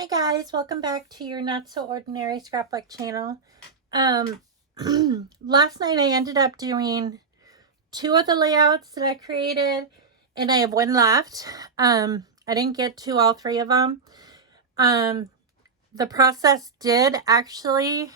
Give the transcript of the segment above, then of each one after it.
Hi guys, welcome back to your Not So Ordinary Scrapbook channel. Um, last night I ended up doing two of the layouts that I created, and I have one left. I didn't get to all three of them. The process did actually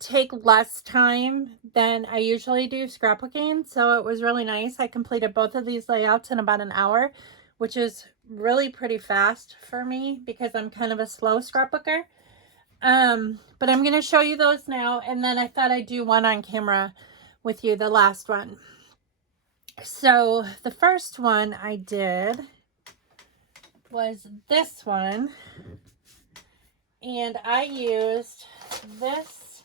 take less time than I usually do scrapbooking, so it was really nice. I completed both of these layouts in about an hour, which is really pretty fast for me because I'm kind of a slow scrapbooker. But I'm going to show you those now, and then I thought I'd do one on camera with you, the last one. So the first one I did was this one, and I used this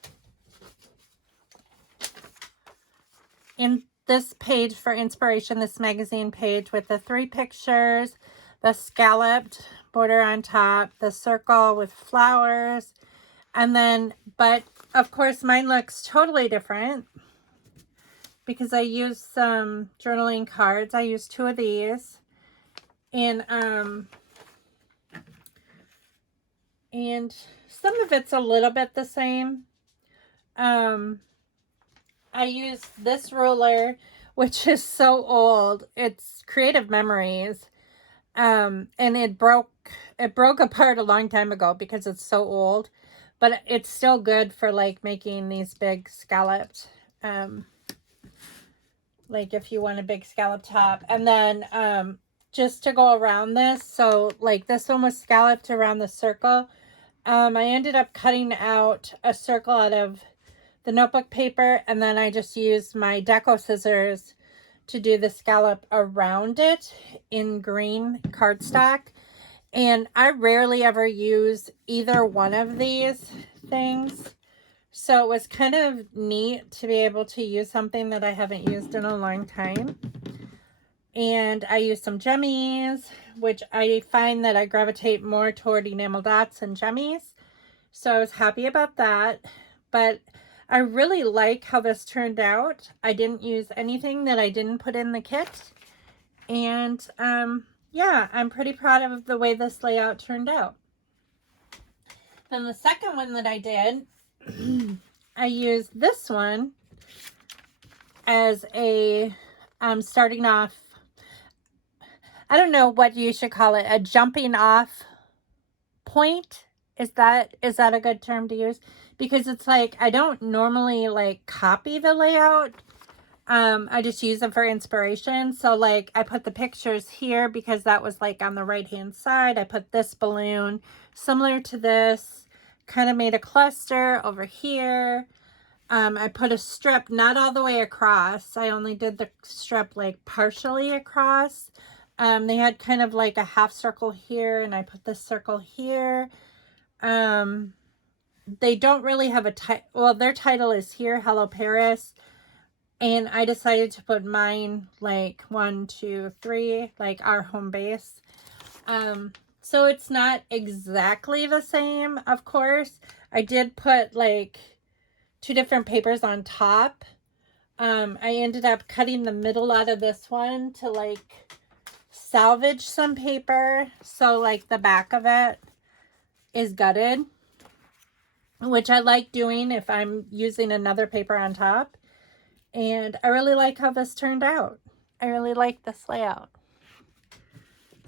in this page for inspiration, this magazine page with the 3 pictures, the scalloped border on top, the circle with flowers, and then, but of course mine looks totally different because I used some journaling cards. I used 2 of these, and some of it's a little bit the same. I used this ruler, which is so old. It's Creative Memories. And it broke apart a long time ago because it's so old, but it's still good for like making these big scalloped, like if you want a big scallop top. And then just to go around this, so like this one was scalloped around the circle. I ended up cutting out a circle out of the notebook paper, and then I just used my deco scissors to do the scallop around it in green cardstock. And I rarely ever use either one of these things, so it was kind of neat to be able to use something that I haven't used in a long time. And I used some jummies, which I find that I gravitate more toward enamel dots and jummies, so I was happy about that. But I really like how this turned out. I didn't use anything that I didn't put in the kit. And yeah, I'm pretty proud of the way this layout turned out. Then the second one that I did, I used this one as a starting off, I don't know what you should call it, a jumping off point. Is that a good term to use? Because it's like, I don't normally like copy the layout. I just use them for inspiration. So like I put the pictures here because that was like on the right hand side. I put this balloon similar to this, kind of made a cluster over here. I put a strip not all the way across. I only did the strip like partially across. They had kind of like a half circle here, and I put this circle here. They don't really have a title. Well, their title is here, Hello Paris. And I decided to put mine like 1, 2, 3, like our home base. So it's not exactly the same, of course. I did put like 2 different papers on top. I ended up cutting the middle out of this one to like salvage some paper. So like the back of it is gutted, which I like doing if I'm using another paper on top. And I really like how this turned out. I really like this layout.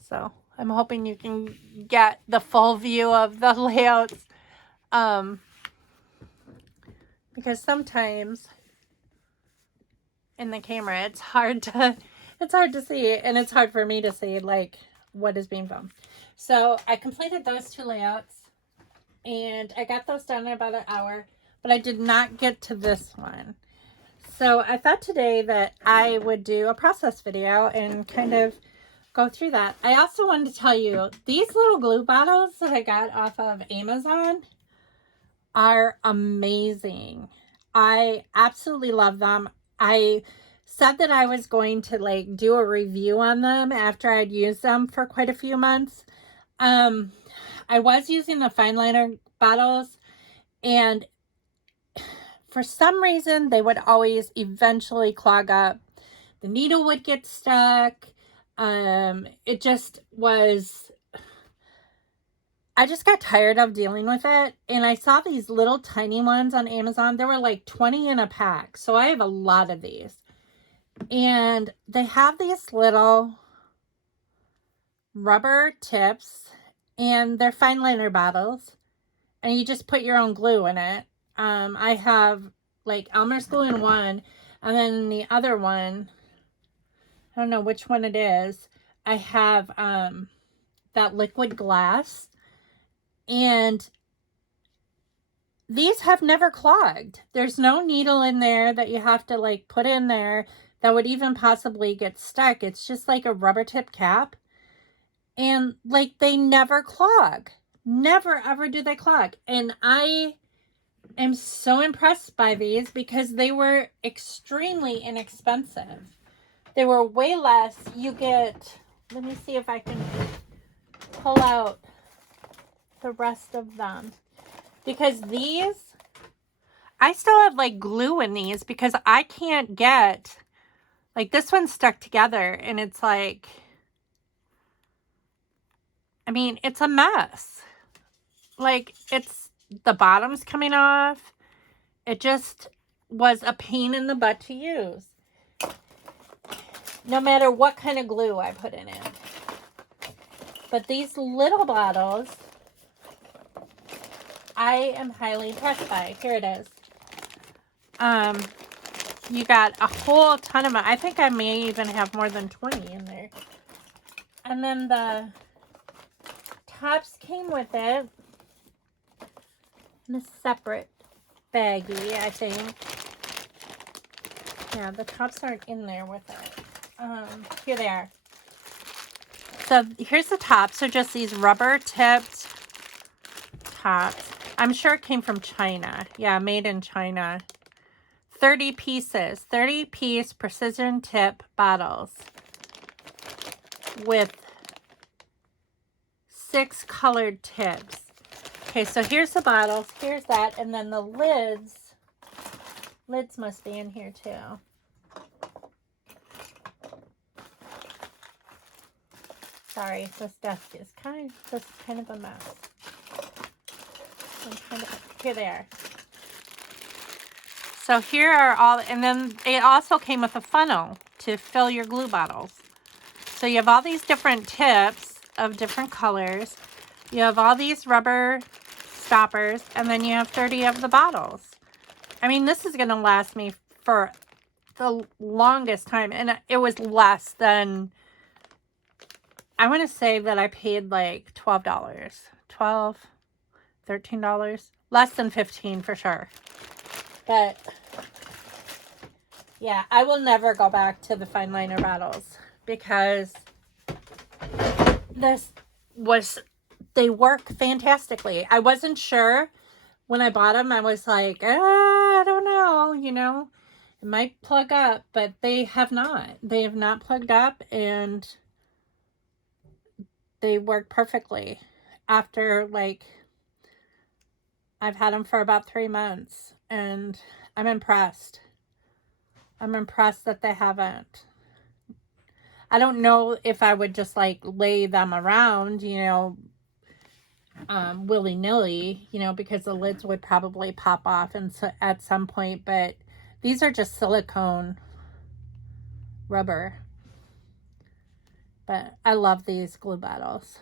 So I'm hoping you can get the full view of the layouts. Because sometimes in the camera it's hard to see, and it's hard for me to see like what is being filmed. So I completed those 2 layouts, and I got those done in about an hour, but I did not get to this one. So I thought today that I would do a process video and kind of go through that. I also wanted to tell you, these little glue bottles that I got off of Amazon are amazing. I absolutely love them. I said that I was going to like do a review on them after I'd used them for quite a few months. I was using the fine liner bottles, and for some reason they would always eventually clog up. The needle would get stuck. It just was I just got tired of dealing with it. And I saw these little tiny ones on Amazon. There were like 20 in a pack. So I have a lot of these. And they have these little rubber tips. And they're fine liner bottles. And you just put your own glue in it. I have like Elmer's glue in one. And then the other one, I don't know which one it is. I have that liquid glass. And these have never clogged. There's no needle in there that you have to like put in there that would even possibly get stuck. It's just like a rubber tip cap. And like they never clog. Never ever do they clog. And I am so impressed by these because they were extremely inexpensive. They were way less. You get, let me see if I can pull out the rest of them. Because these, I still have like glue in these because I can't get, like this one's stuck together and it's like, I mean, it's a mess. Like it's, the bottom's coming off. It just was a pain in the butt to use. No matter what kind of glue I put in it. But these little bottles, I am highly impressed by. Here it is. You got a whole ton of them. I think I may even have more than 20 in there. And then the tops came with it in a separate baggie, I think. Yeah, the tops aren't in there with it. Here they are. So here's the tops. So just these rubber tipped tops. I'm sure it came from China. Yeah, made in China. 30 pieces. 30 piece precision tip bottles with 6 colored tips. Okay, so here's the bottles. Here's that. And then the lids. Lids must be in here too. Sorry, this desk is kind of a mess. Here they are. So here are all, and then it also came with a funnel to fill your glue bottles. So you have all these different tips of different colors. You have all these rubber stoppers, and then you have 30 of the bottles. I mean, this is going to last me for the longest time, and it was less than, I want to say that I paid like $12, $13, less than 15 for sure. But yeah, I will never go back to the fine liner bottles because they work fantastically. I wasn't sure when I bought them. I was like, I don't know, you know, it might plug up, but they have not. They have not plugged up, and they work perfectly. After, like, I've had them for about 3 months, and I'm impressed. I'm impressed that they haven't. I don't know if I would just, like, lay them around, you know, willy-nilly, you know, because the lids would probably pop off and so, at some point, but these are just silicone rubber. But I love these glue bottles.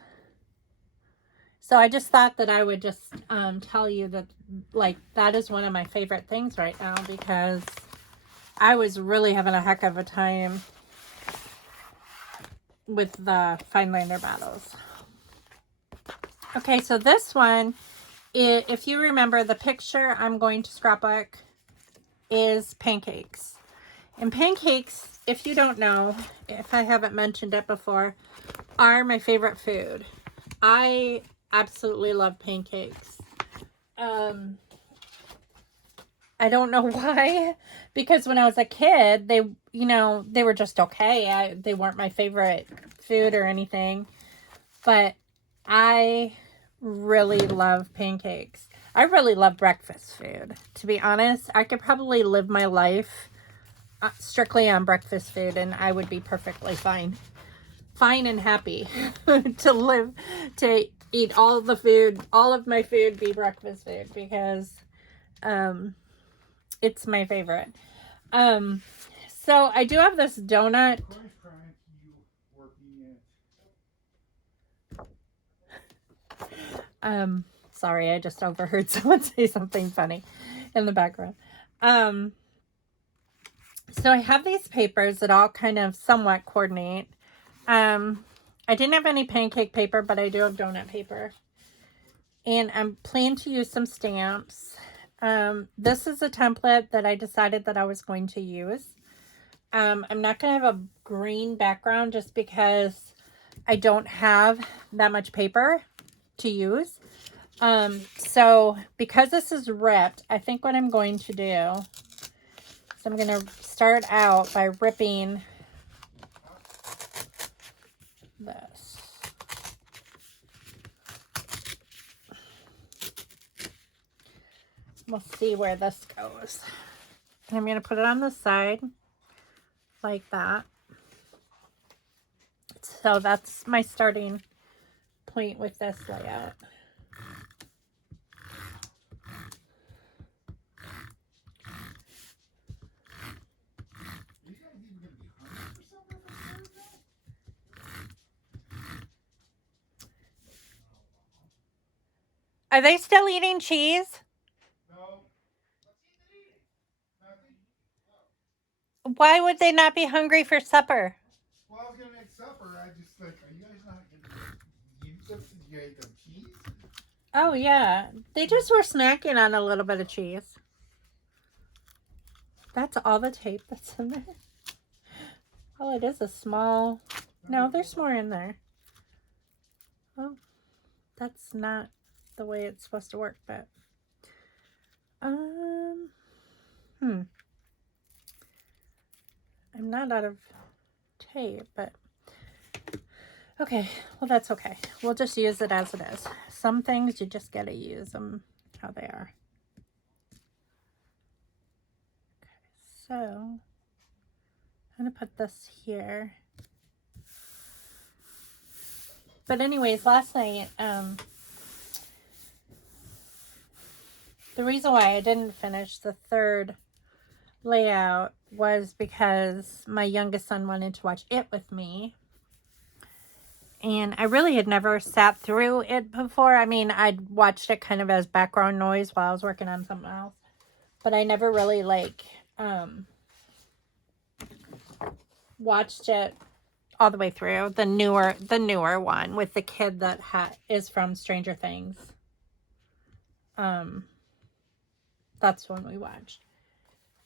So I just thought that I would just tell you that, like, that is one of my favorite things right now, because I was really having a heck of a time with the fine liner bottles. Okay, so this one, if you remember the picture I'm going to scrapbook, is pancakes. And pancakes, if you don't know, if I haven't mentioned it before, are my favorite food. I absolutely love pancakes. I don't know why, because when I was a kid, they, you know, they were just okay. They weren't my favorite food or anything, but I really love pancakes. I really love breakfast food. To be honest, I could probably live my life strictly on breakfast food, and I would be perfectly fine and happy to eat all the food, all of my food be breakfast food because it's my favorite. So I do have this donut. Sorry, I just overheard someone say something funny in the background. So I have these papers that all kind of somewhat coordinate. I didn't have any pancake paper, but I do have donut paper. And I'm planning to use some stamps. This is a template that I decided that I was going to use. I'm not going to have a green background just because I don't have that much paper to use. So because this is ripped, I think what I'm going to do is I'm going to start out by ripping this. We'll see where this goes. I'm going to put it on the side like that. So that's my starting point with this layout. Are they still eating cheese? No. Why would they not be hungry for supper? Well, I was gonna make supper. I just like, are you guys not gonna eat this? You ate them cheese? Oh yeah, they just were snacking on a little bit of cheese. That's all the tape that's in there. Oh, it is a small. No, there's more in there. Oh, that's not the way it's supposed to work, but I'm not out of tape, but okay, well that's okay. We'll just use it as it is. Some things you just gotta use them how they are. Okay, so I'm gonna put this here. But anyways, last night, the reason why I didn't finish the third layout was because my youngest son wanted to watch it with me. And I really had never sat through it before. I mean, I'd watched it kind of as background noise while I was working on something else. But I never really, like, watched it all the way through. The newer one with the kid that is from Stranger Things. That's when we watched.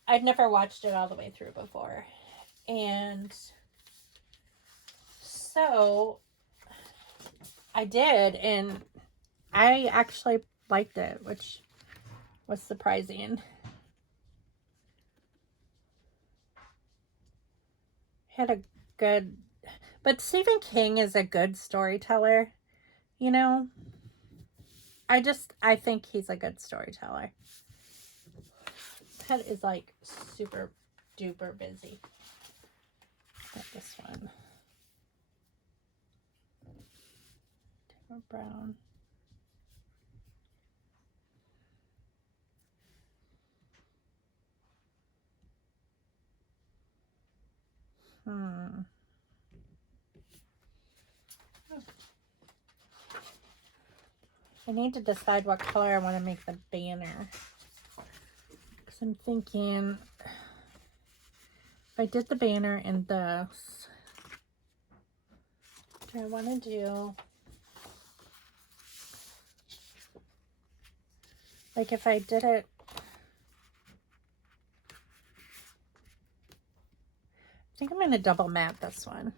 I'd never watched it all the way through before. And so I did, and I actually liked it, which was surprising. Had a good, but Stephen King is a good storyteller, you know? I think he's a good storyteller. Head is like super duper busy. Got this one. Brown. I need to decide what color I want to make the banner. Because I'm thinking if I did the banner in this, do I want to do, like if I did it, I think I'm going to double matte this one.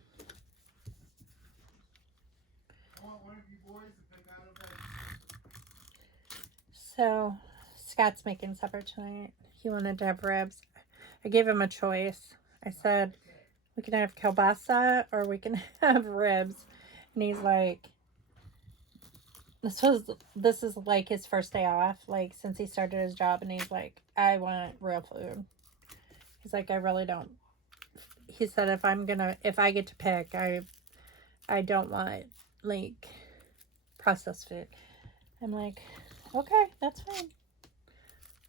So Scott's making supper tonight. He wanted to have ribs. I gave him a choice. I said, we can have kielbasa or we can have ribs. And he's like, this is like his first day off, like since he started his job, and he's like, I want real food. He's like, I really don't. He said, if I get to pick, I don't want like processed food. I'm like, okay, that's fine.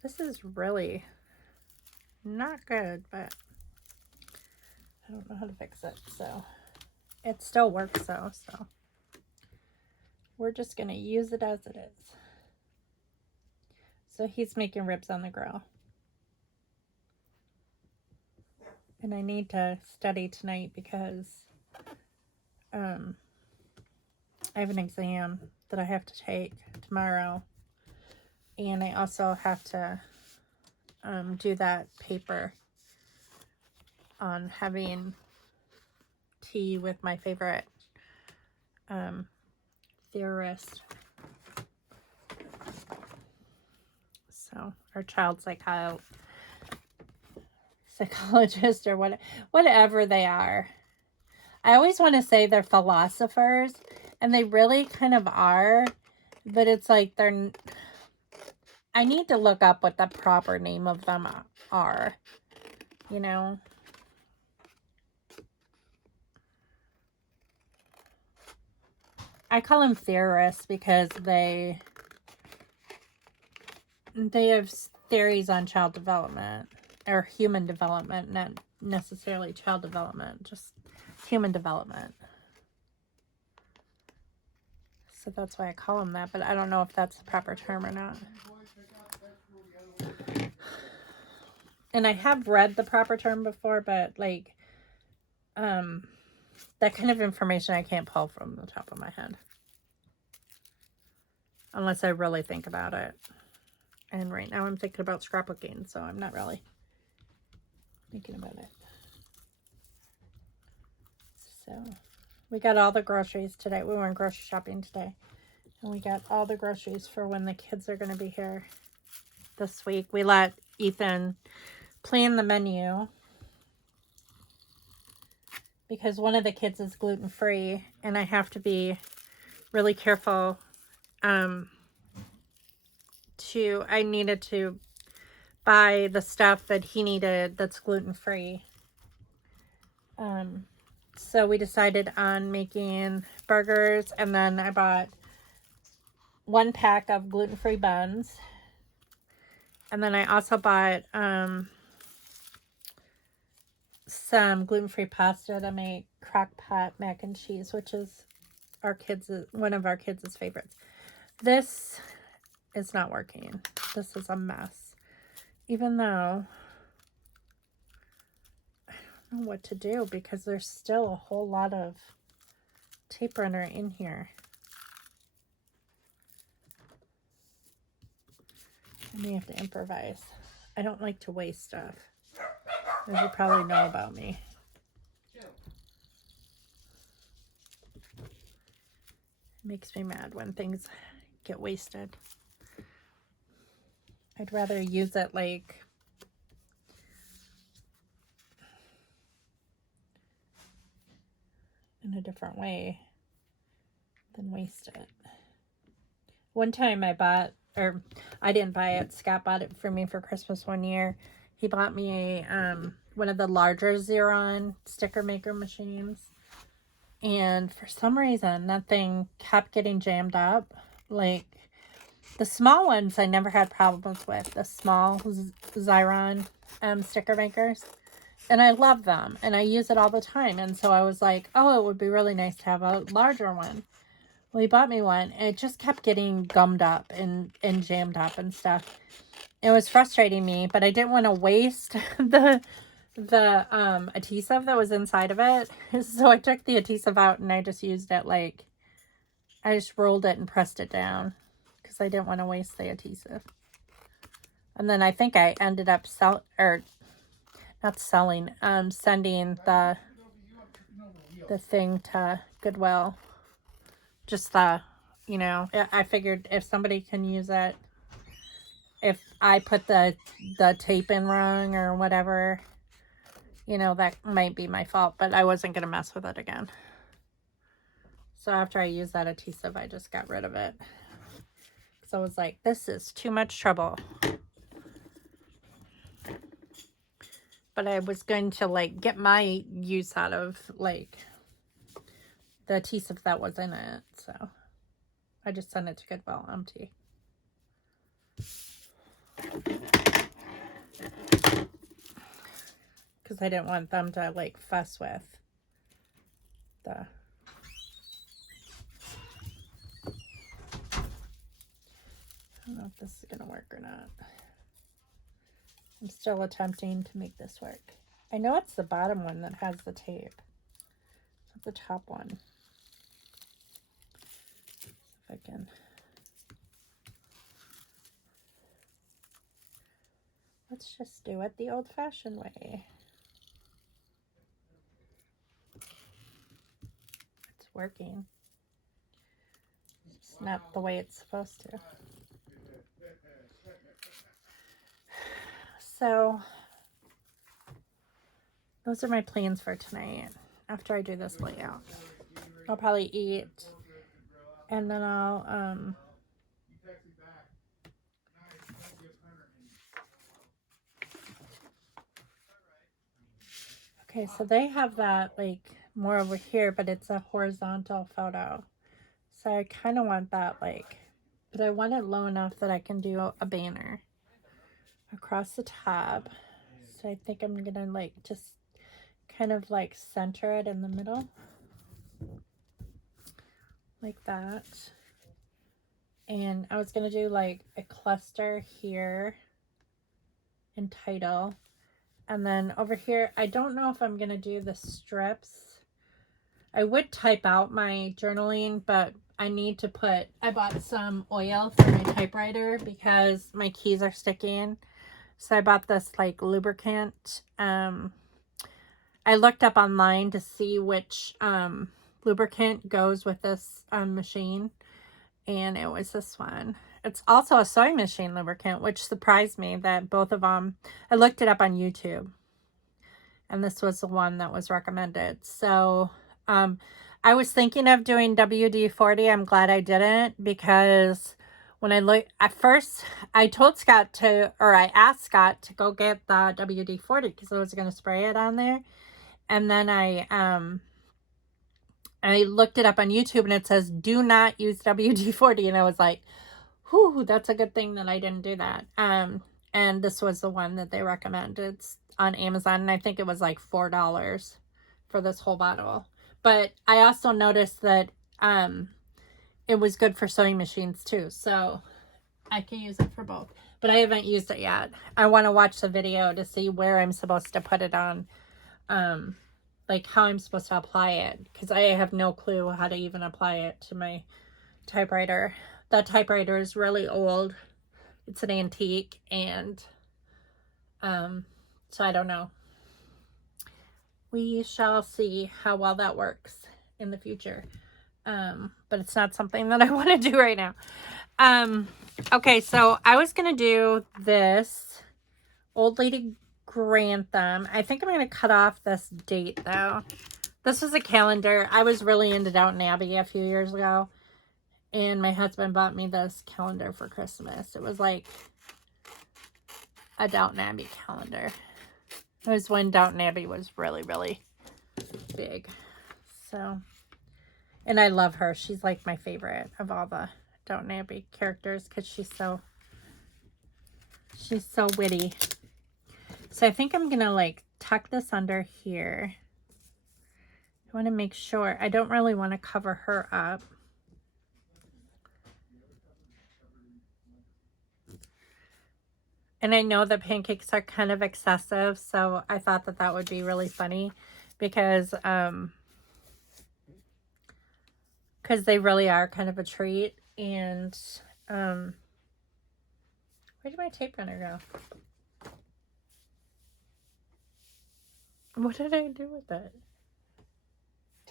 This is really not good, but I don't know how to fix it, so it still works though, so we're just gonna use it as it is. So he's making ribs on the grill. And I need to study tonight because I have an exam that I have to take tomorrow. And I also have to do that paper on having tea with my favorite theorist. So, or child psychologist or whatever they are. I always want to say they're philosophers, and they really kind of are, but it's like I need to look up what the proper name of them are, you know? I call them theorists because they have theories on child development or human development, not necessarily child development, just human development. So that's why I call them that, but I don't know if that's the proper term or not. And I have read the proper term before, but like that kind of information I can't pull from the top of my head. Unless I really think about it. And right now I'm thinking about scrapbooking, so I'm not really thinking about it. So we got all the groceries today. We went grocery shopping today. And we got all the groceries for when the kids are going to be here this week. We let Ethan plan the menu because one of the kids is gluten-free, and I have to be really careful. I needed to buy the stuff that he needed that's gluten-free. So we decided on making burgers, and then I bought 1 pack of gluten-free buns. And then I also bought some gluten-free pasta to make crock pot mac and cheese, which is one of our kids' favorites. This is not working. This is a mess. Even though I don't know what to do because there's still a whole lot of tape runner in here. I may have to improvise. I don't like to waste stuff, as you probably know about me. It makes me mad when things get wasted. I'd rather use it like in a different way than waste it. One time I didn't buy it. Scott bought it for me for Christmas one year. He bought me one of the larger Xeron sticker maker machines. And for some reason, that thing kept getting jammed up. Like, the small ones I never had problems with. The small Xeron sticker makers. And I love them. And I use it all the time. And so I was like, oh, it would be really nice to have a larger one. Well, he bought me one, and it just kept getting gummed up and jammed up and stuff. It was frustrating me, but I didn't want to waste the adhesive that was inside of it. So I took the adhesive out, and I just used it I just rolled it and pressed it down because I didn't want to waste the adhesive. And then I think I ended up sending the thing to Goodwill. Just I figured if somebody can use it, if I put the tape in wrong or whatever, that might be my fault, but I wasn't going to mess with it again. So after I used that adhesive, I just got rid of it. So I was like, this is too much trouble. But I was going to get my use out of the adhesive that was in it. So I just sent it to Goodwill empty. Because I didn't want them to like fuss with the... I don't know if this is going to work or not. I'm still attempting to make this work. I know it's the bottom one that has the tape. It's not the top one. If I can... Let's just do it the old-fashioned way. It's working. It's not the way it's supposed to. So, those are my plans for tonight. After I do this layout, I'll probably eat, and then I'll okay, so they have that like more over here, but it's a horizontal photo. So I kind of want that like, but I want it low enough that I can do a banner across the top. So I think I'm gonna like just kind of like center it in the middle like that. And I was gonna do like a cluster here and title. And then over here, I don't know if I'm gonna do the strips. I would type out my journaling, but I need to put, I bought some oil for my typewriter because my keys are sticking. So I bought this like lubricant. I looked up online to see which lubricant goes with this machine. And it was this one. It's also a sewing machine lubricant, which surprised me that both of them, I looked it up on YouTube. And this was the one that was recommended. So I was thinking of doing WD-40. I'm glad I didn't, because when I look at first, I told Scott to, or I asked Scott to go get the WD-40 because I was going to spray it on there. And then I looked it up on YouTube and it says, do not use WD-40. And I was like, whew, that's a good thing that I didn't do that. And this was the one that they recommended. It's on Amazon, and I think it was like $4 for this whole bottle. But I also noticed that it was good for sewing machines too, so I can use it for both. But I haven't used it yet. I want to watch the video to see where I'm supposed to put it on, like how I'm supposed to apply it, because I have no clue how to even apply it to my typewriter. That typewriter is really old. It's an antique, and so I don't know. We shall see how well that works in the future. But it's not something that I want to do right now. Okay, so I was going to do this Old Lady Grantham. I think I'm going to cut off this date, though. This is a calendar. I was really into Downton Abbey a few years ago. And my husband bought me this calendar for Christmas. It was like a Downton Abbey calendar. It was when Downton Abbey was really, really big. So, and I love her. She's like my favorite of all the Downton Abbey characters because she's so witty. So I think I'm going to like tuck this under here. I want to make sure. I don't really want to cover her up. And I know the pancakes are kind of excessive, so I thought that that would be really funny because they really are kind of a treat. And where did my tape runner go? What did I do with it?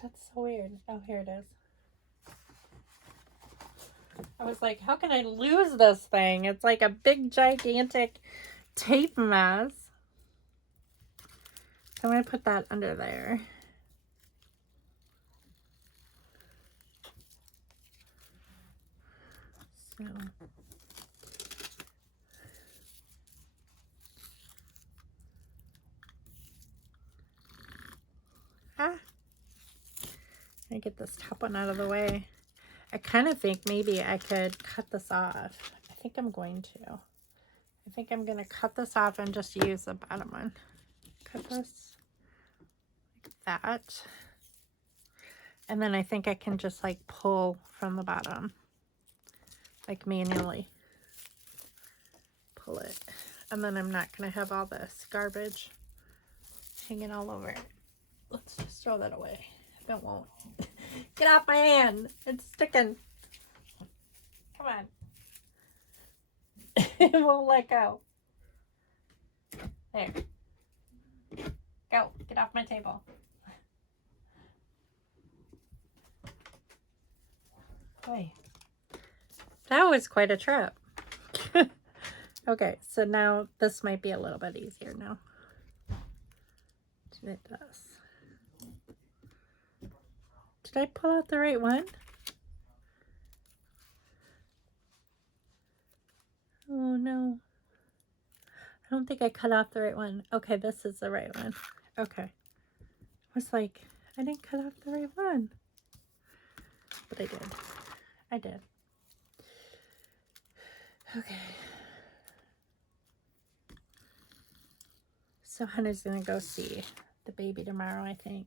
That's so weird. Oh, here it is. I was like, how can I lose this thing? It's like a big, gigantic tape mess. So I'm going to put that under there. So. I get this top one out of the way. I kind of think maybe I could cut this off. I think I'm going to. I think I'm going to cut this off and just use the bottom one. Cut this like that. And then I think I can just like pull from the bottom. Like manually. Pull it. And then I'm not going to have all this garbage hanging all over it. Let's just throw that away. It won't. Get off my hand. It's sticking. Come on. It won't let go. There. Go. Get off my table. Boy. That was quite a trip. Okay, so now this might be a little bit easier now. It does. Did I pull out the right one? Oh no. I don't think I cut off the right one. Okay, this is the right one. Okay. I was like, I didn't cut off the right one. But I did. I did. Okay. So Hunter's gonna go see the baby tomorrow, I think.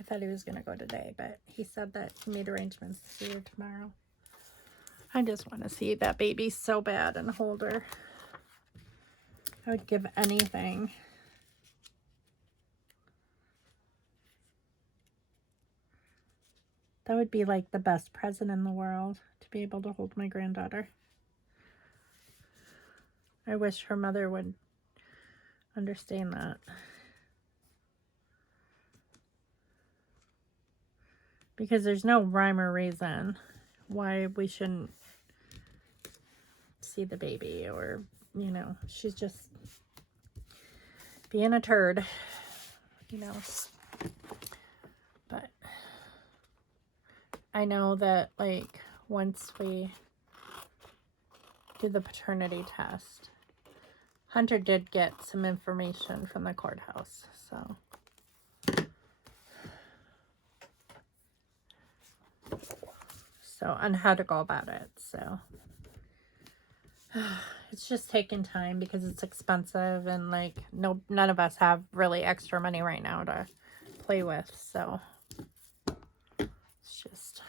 I thought he was gonna go today, but he said that he made arrangements to see her tomorrow. I just want to see that baby so bad and hold her. I would give anything. That would be like the best present in the world, to be able to hold my granddaughter. I wish her mother would understand that. Because there's no rhyme or reason why we shouldn't see the baby, or, you know, she's just being a turd, you know. But I know that, like, once we do the paternity test, Hunter did get some information from the courthouse, so. So, on how to go about it, so. It's just taking time because it's expensive, and like none of us have really extra money right now to play with, so it's just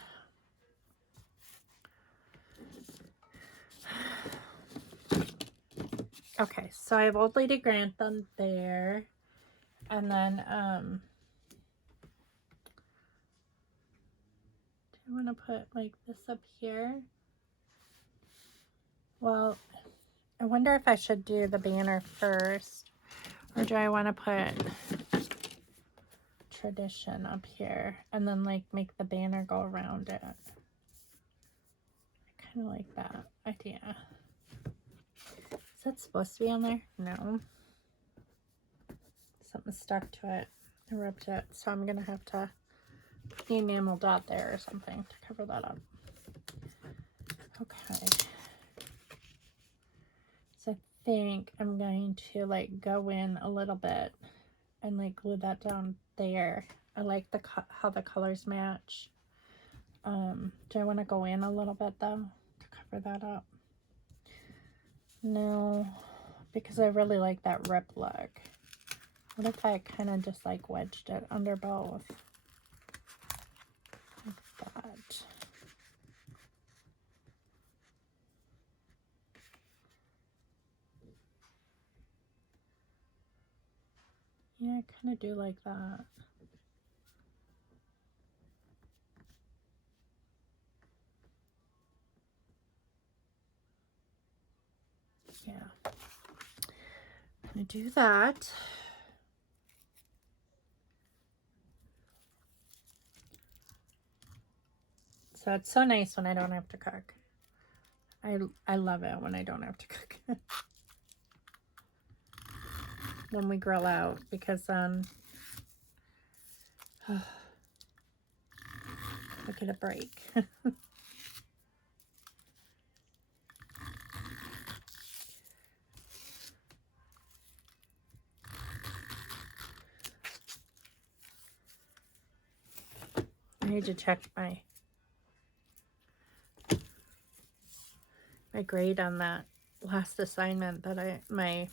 okay. So I have Old Lady Grantham there, and then do I want to put like this up here? Well, I wonder if I should do the banner first, or do I want to put tradition up here and then like make the banner go around it? I kind of like that idea. Is that supposed to be on there? No. Something stuck to it. I ripped it, so I'm gonna have to put the enamel dot there or something to cover that up. Okay. So I think I'm going to like go in a little bit and like glue that down there. I like the how the colors match. Do I want to go in a little bit though to cover that up? No, because I really like that rip look. What if I kind of just like wedged it under both? Like that. Yeah, I kind of do like that. Yeah. I'm gonna do that. So it's so nice when I don't have to cook. I love it when I don't have to cook. When we grill out, because I get a break. I need to check my grade on that last assignment that my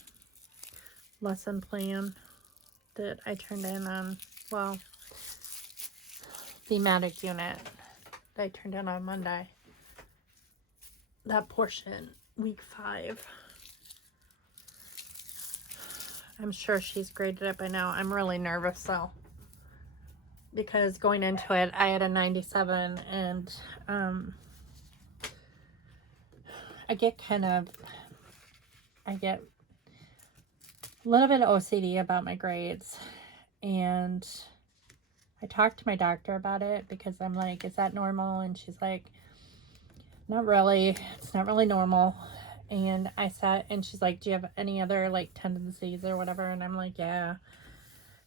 lesson plan that I turned in on, well, thematic unit that I turned in on Monday. That portion, week 5. I'm sure she's graded it by now. I'm really nervous though, because going into it, I had a 97, and I get a little bit OCD about my grades, and I talked to my doctor about it because I'm like, is that normal? And she's like, not really. It's not really normal. And I said, and she's like, do you have any other like tendencies or whatever? And I'm like, yeah.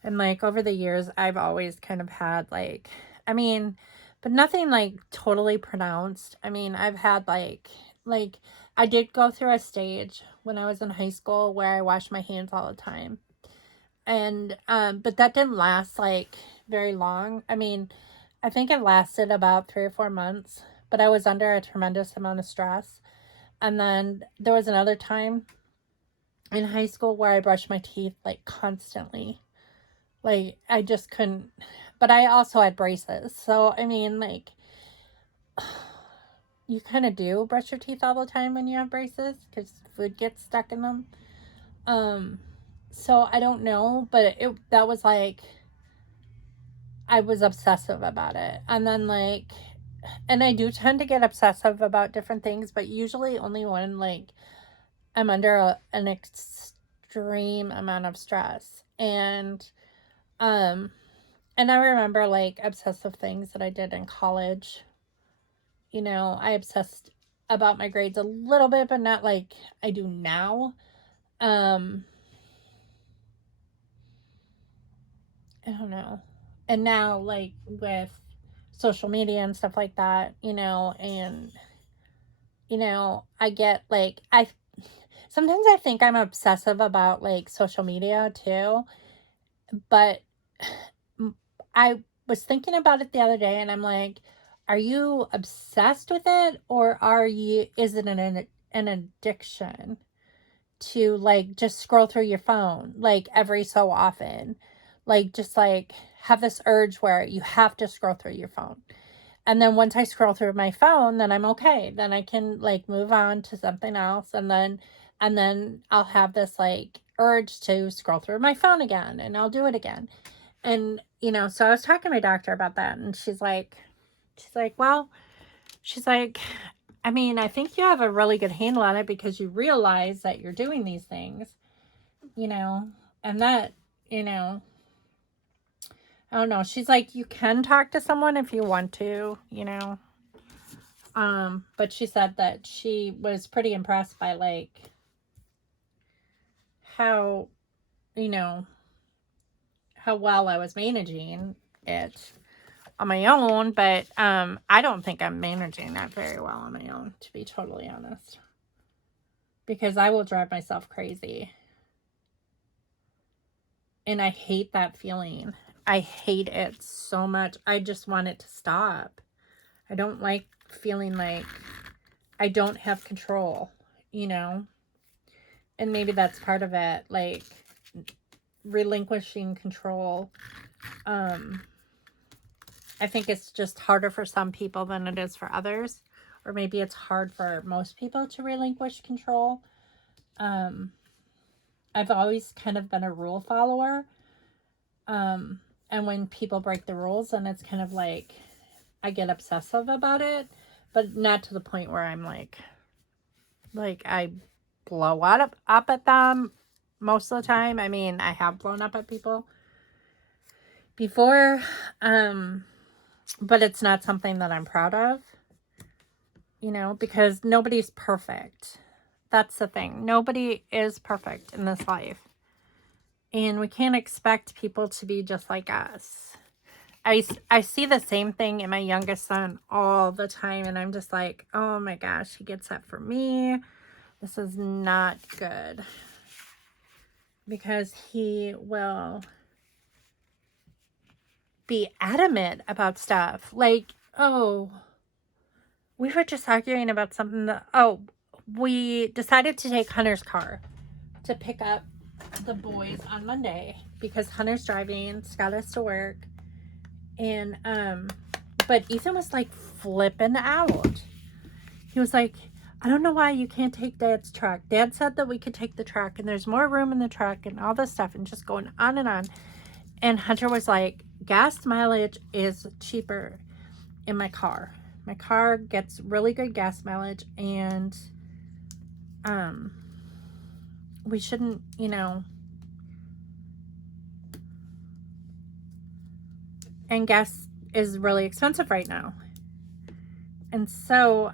And like over the years, I've always kind of had like, I mean, but nothing like totally pronounced. I mean, I've had like I did go through a stage when I was in high school where I washed my hands all the time. And, but that didn't last like very long. I mean, I think it lasted about 3 or 4 months, but I was under a tremendous amount of stress. And then there was another time in high school where I brushed my teeth like constantly. Like I just couldn't, but I also had braces. So, I mean, like, you kind of do brush your teeth all the time when you have braces because food gets stuck in them. So I don't know, but that was like, I was obsessive about it. And then like, and I do tend to get obsessive about different things, but usually only when like I'm under an extreme amount of stress. And I remember like obsessive things that I did in college. You know, I obsessed about my grades a little bit, but not like I do now. I don't know. And now, like, with social media and stuff like that, you know, and, you know, I get, like, sometimes I think I'm obsessive about, like, social media, too, but I was thinking about it the other day, and I'm like, are you obsessed with it, or is it an addiction to like just scroll through your phone like every so often, like just like have this urge where you have to scroll through your phone, and then once I scroll through my phone, then I'm okay, then I can like move on to something else, and then I'll have this like urge to scroll through my phone again, and I'll do it again. And you know, so I was talking to my doctor about that, and she's like, well, she's like, I mean, I think you have a really good handle on it because you realize that you're doing these things, you know, and that, you know, I don't know. She's like, you can talk to someone if you want to, you know. But she said that she was pretty impressed by like how, you know, how well I was managing it on my own, but I don't think I'm managing that very well on my own, to be totally honest. Because I will drive myself crazy. And I hate that feeling. I hate it so much. I just want it to stop. I don't like feeling like I don't have control, you know? And maybe that's part of it, like relinquishing control. I think it's just harder for some people than it is for others. Or maybe it's hard for most people to relinquish control. I've always kind of been a rule follower. And when people break the rules, then it's kind of like I get obsessive about it, but not to the point where I'm like I blow up at them most of the time. I mean, I have blown up at people before, but it's not something that I'm proud of, you know, because nobody's perfect. That's the thing. Nobody is perfect in this life. And we can't expect people to be just like us. I see the same thing in my youngest son all the time. And I'm just like, oh my gosh, he gets that for me. This is not good. Because he will be adamant about stuff. Like, oh, we were just arguing about something that, we decided to take Hunter's car to pick up the boys on Monday because Hunter's driving, Scott has to work. And, but Ethan was like flipping out. He was like, I don't know why you can't take Dad's truck. Dad said that we could take the truck and there's more room in the truck and all this stuff, and just going on and on. And Hunter was like, gas mileage is cheaper in my car. My car gets really good gas mileage, and we shouldn't, and gas is really expensive right now. And so,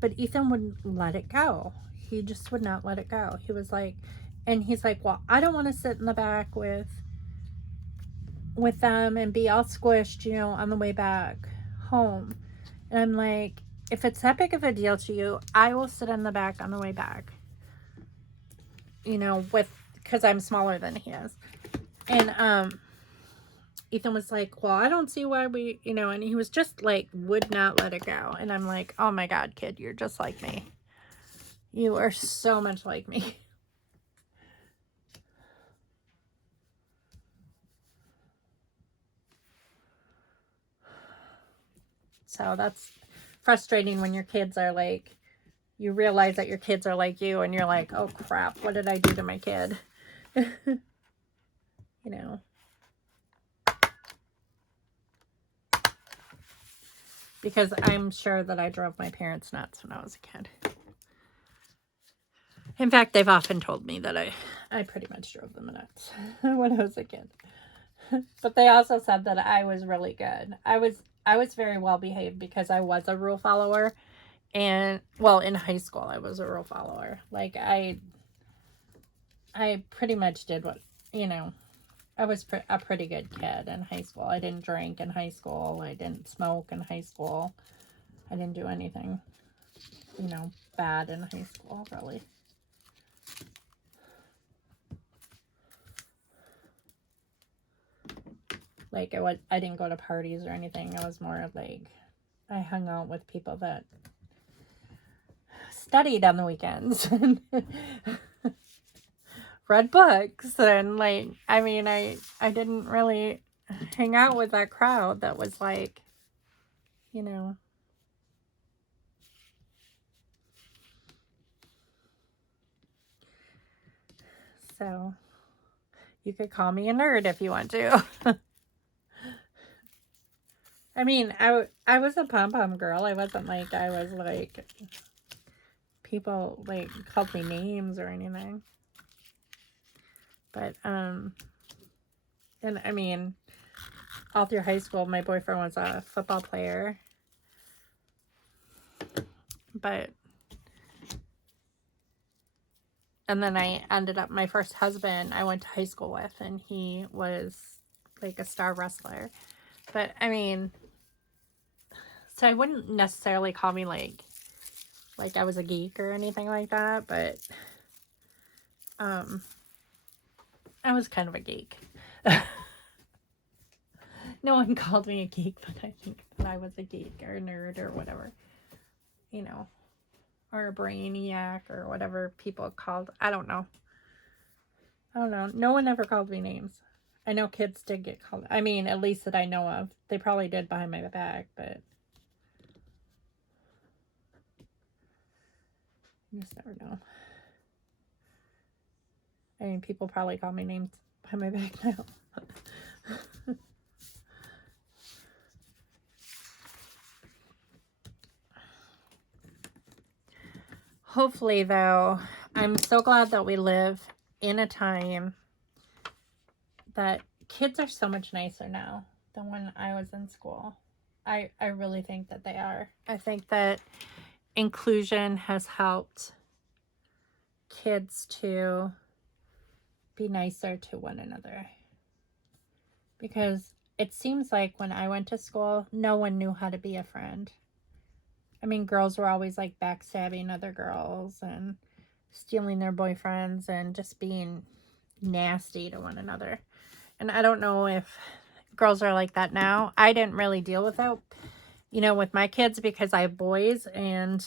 but Ethan wouldn't let it go. He just would not let it go. He was like, and he's like, well, I don't want to sit in the back with them and be all squished, on the way back home. And I'm like, if it's that big of a deal to you, I will sit in the back on the way back, because I'm smaller than he is. And Ethan was like, well, I don't see why we, and he was just like, would not let it go. And I'm like, oh my God, kid, you're just like me. You are so much like me. So that's frustrating when your kids are like, you realize that your kids are like you, and you're like, oh crap, what did I do to my kid? Because I'm sure that I drove my parents nuts when I was a kid. In fact, they've often told me that I pretty much drove them nuts when I was a kid. But they also said that I was really good. I was very well behaved because I was a rule follower. And, well, in high school, I was a rule follower. Like, I pretty much did what, I was a pretty good kid in high school. I didn't drink in high school. I didn't smoke in high school. I didn't do anything, bad in high school, really. Like, I didn't go to parties or anything. I was more like, I hung out with people that studied on the weekends and read books, and like, I mean, I didn't really hang out with that crowd that was like, so you could call me a nerd if you want to. I mean, I was a pom-pom girl. I wasn't like, I was like, people like called me names or anything. But, and I mean, all through high school, my boyfriend was a football player. But, and then I ended up, my first husband I went to high school with, and he was like a star wrestler. But, I mean, so I wouldn't necessarily call me like I was a geek or anything like that, but, I was kind of a geek. No one called me a geek, but I think that I was a geek or a nerd or whatever, or a brainiac or whatever people called. I don't know. No one ever called me names. I know kids did get called. I mean, at least that I know of. They probably did behind my back, but you just never know. I mean, people probably call me names behind my back now. Hopefully, though, I'm so glad that we live in a time that kids are so much nicer now than when I was in school. I really think that they are. I think that inclusion has helped kids to be nicer to one another. Because it seems like when I went to school, no one knew how to be a friend. I mean, girls were always like backstabbing other girls, and stealing their boyfriends and just being nasty to one another. And I don't know if girls are like that now. I didn't really deal with that, with my kids because I have boys. And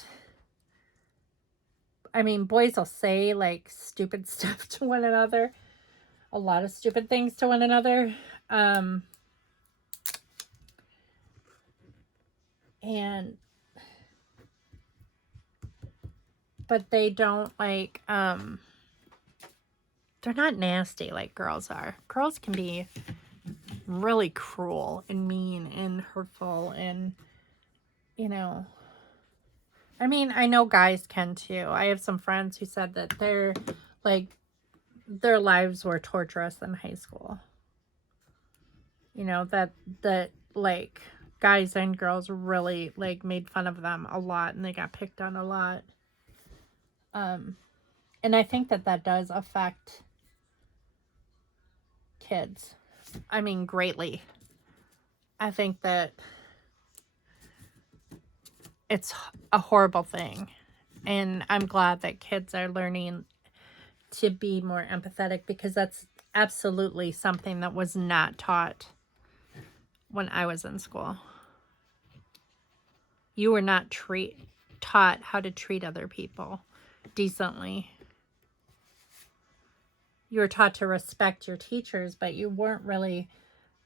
I mean, boys will say like stupid stuff to one another, a lot of stupid things to one another. But they don't like, they're not nasty like girls are. Girls can be really cruel and mean and hurtful and, I mean, I know guys can too. I have some friends who said that their lives were torturous in high school. That like guys and girls really like made fun of them a lot and they got picked on a lot. And I think that does affect kids. I mean, greatly. I think that it's a horrible thing. And I'm glad that kids are learning to be more empathetic because that's absolutely something that was not taught when I was in school. You were not taught how to treat other people decently. You were taught to respect your teachers, but you weren't really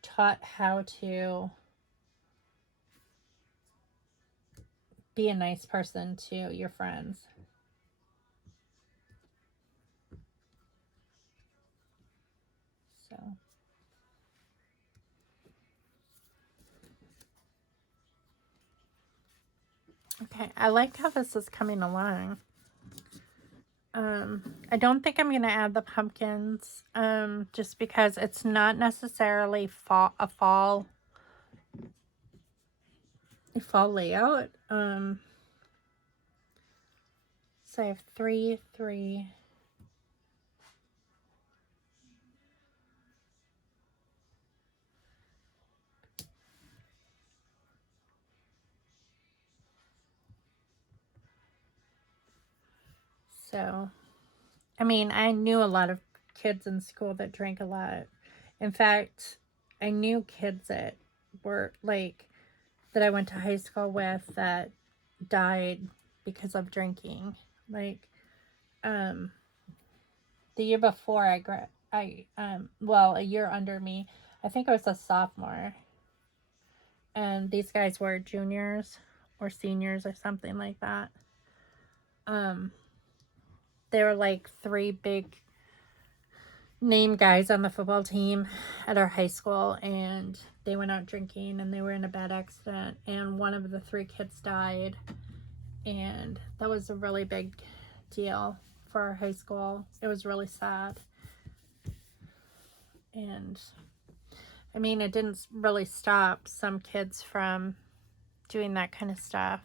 taught how to be a nice person to your friends. So, okay, I like how this is coming along. I don't think I'm going to add the pumpkins, just because it's not necessarily a fall layout. So I have 3, 3. So, I mean, I knew a lot of kids in school that drank a lot. In fact, I knew kids that were like, that I went to high school with that died because of drinking. Like, the year before a year under me, I think I was a sophomore. And these guys were juniors or seniors or something like that. They were like 3 big name guys on the football team at our high school, and they went out drinking and they were in a bad accident, and one of the 3 kids died, and that was a really big deal for our high school. It was really sad. And I mean, it didn't really stop some kids from doing that kind of stuff.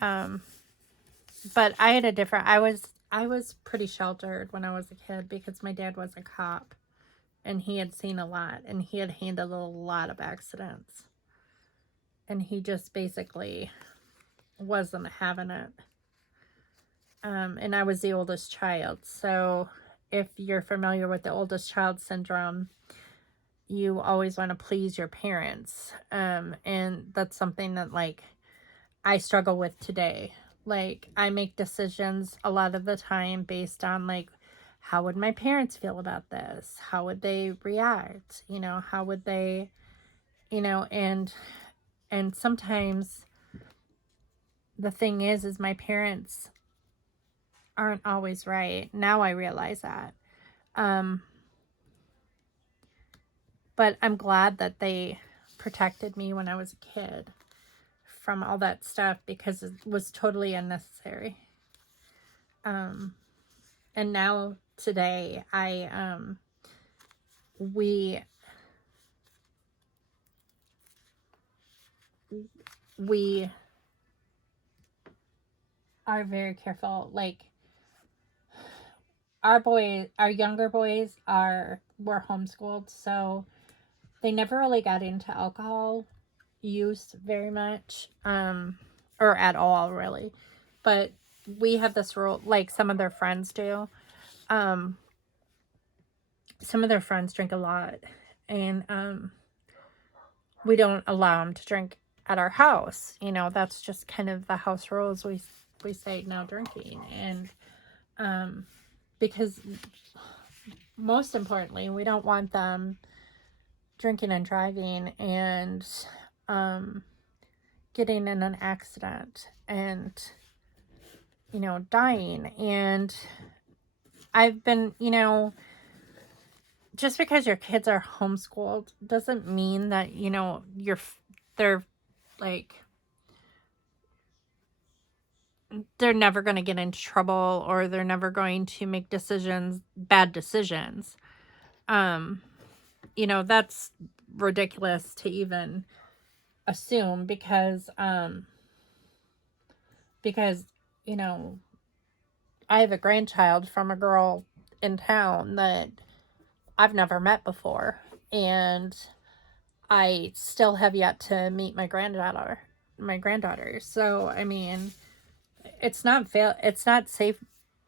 But I had I was pretty sheltered when I was a kid because my dad was a cop and he had seen a lot and he had handled a lot of accidents. And he just basically wasn't having it. And I was the oldest child. So if you're familiar with the oldest child syndrome, you always want to please your parents. And that's something that like I struggle with today. Like, I make decisions a lot of the time based on, like, how would my parents feel about this? How would they react? How would they, and sometimes the thing is my parents aren't always right. Now I realize that. But I'm glad that they protected me when I was a kid from all that stuff because it was totally unnecessary. And now today we are very careful. Like, our younger boys were homeschooled, so they never really got into alcohol use very much, or at all really. But we have this rule, like some of their friends do. Some of their friends drink a lot, and we don't allow them to drink at our house. You know, that's just kind of the house rules. We say no drinking, and because most importantly, we don't want them drinking and driving and getting in an accident and, you know, dying. And I've been, you know, just because your kids are homeschooled doesn't mean that, you know, they're like, they're never going to get into trouble or they're never going to make bad decisions. You know, that's ridiculous to even assume because, you know, I have a grandchild from a girl in town that I've never met before, and I still have yet to meet my granddaughter. So, I mean, it's not safe,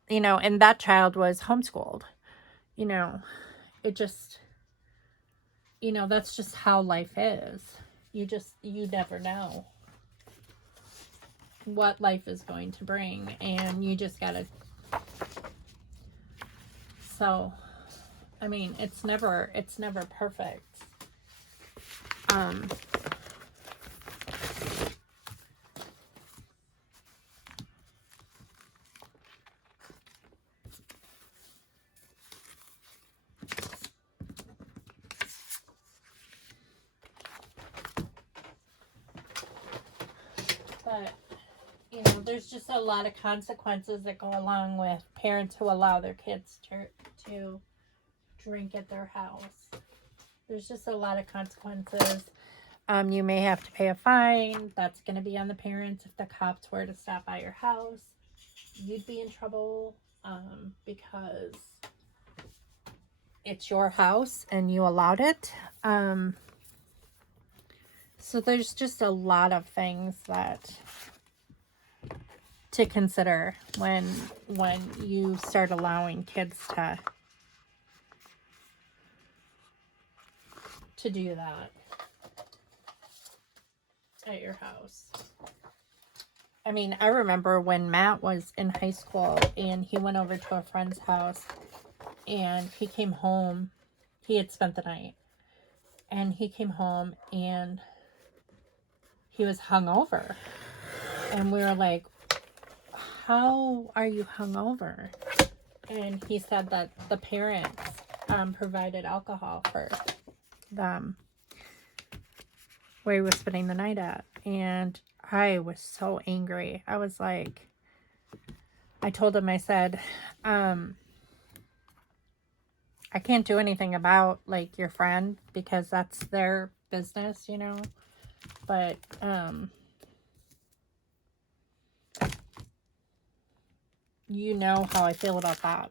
you know, and that child was homeschooled. You know, it just, you know, that's just how life is. You never know what life is going to bring, and you just gotta. So, I mean, it's never perfect. But, you know, there's just a lot of consequences that go along with parents who allow their kids to drink at their house. There's just a lot of consequences. You may have to pay a fine. That's going to be on the parents. If the cops were to stop by your house, you'd be in trouble because it's your house and you allowed it. So there's just a lot of things that to consider when you start allowing kids to do that at your house. I mean, I remember when Matt was in high school and he went over to a friend's house and he came home. He had spent the night and he came home and he was hungover. And we were like, how are you hungover? And he said that the parents provided alcohol for them where he was spending the night at. And I was so angry. I was like, I told him, I said, I can't do anything about like your friend because that's their business, you know. But you know how I feel about that.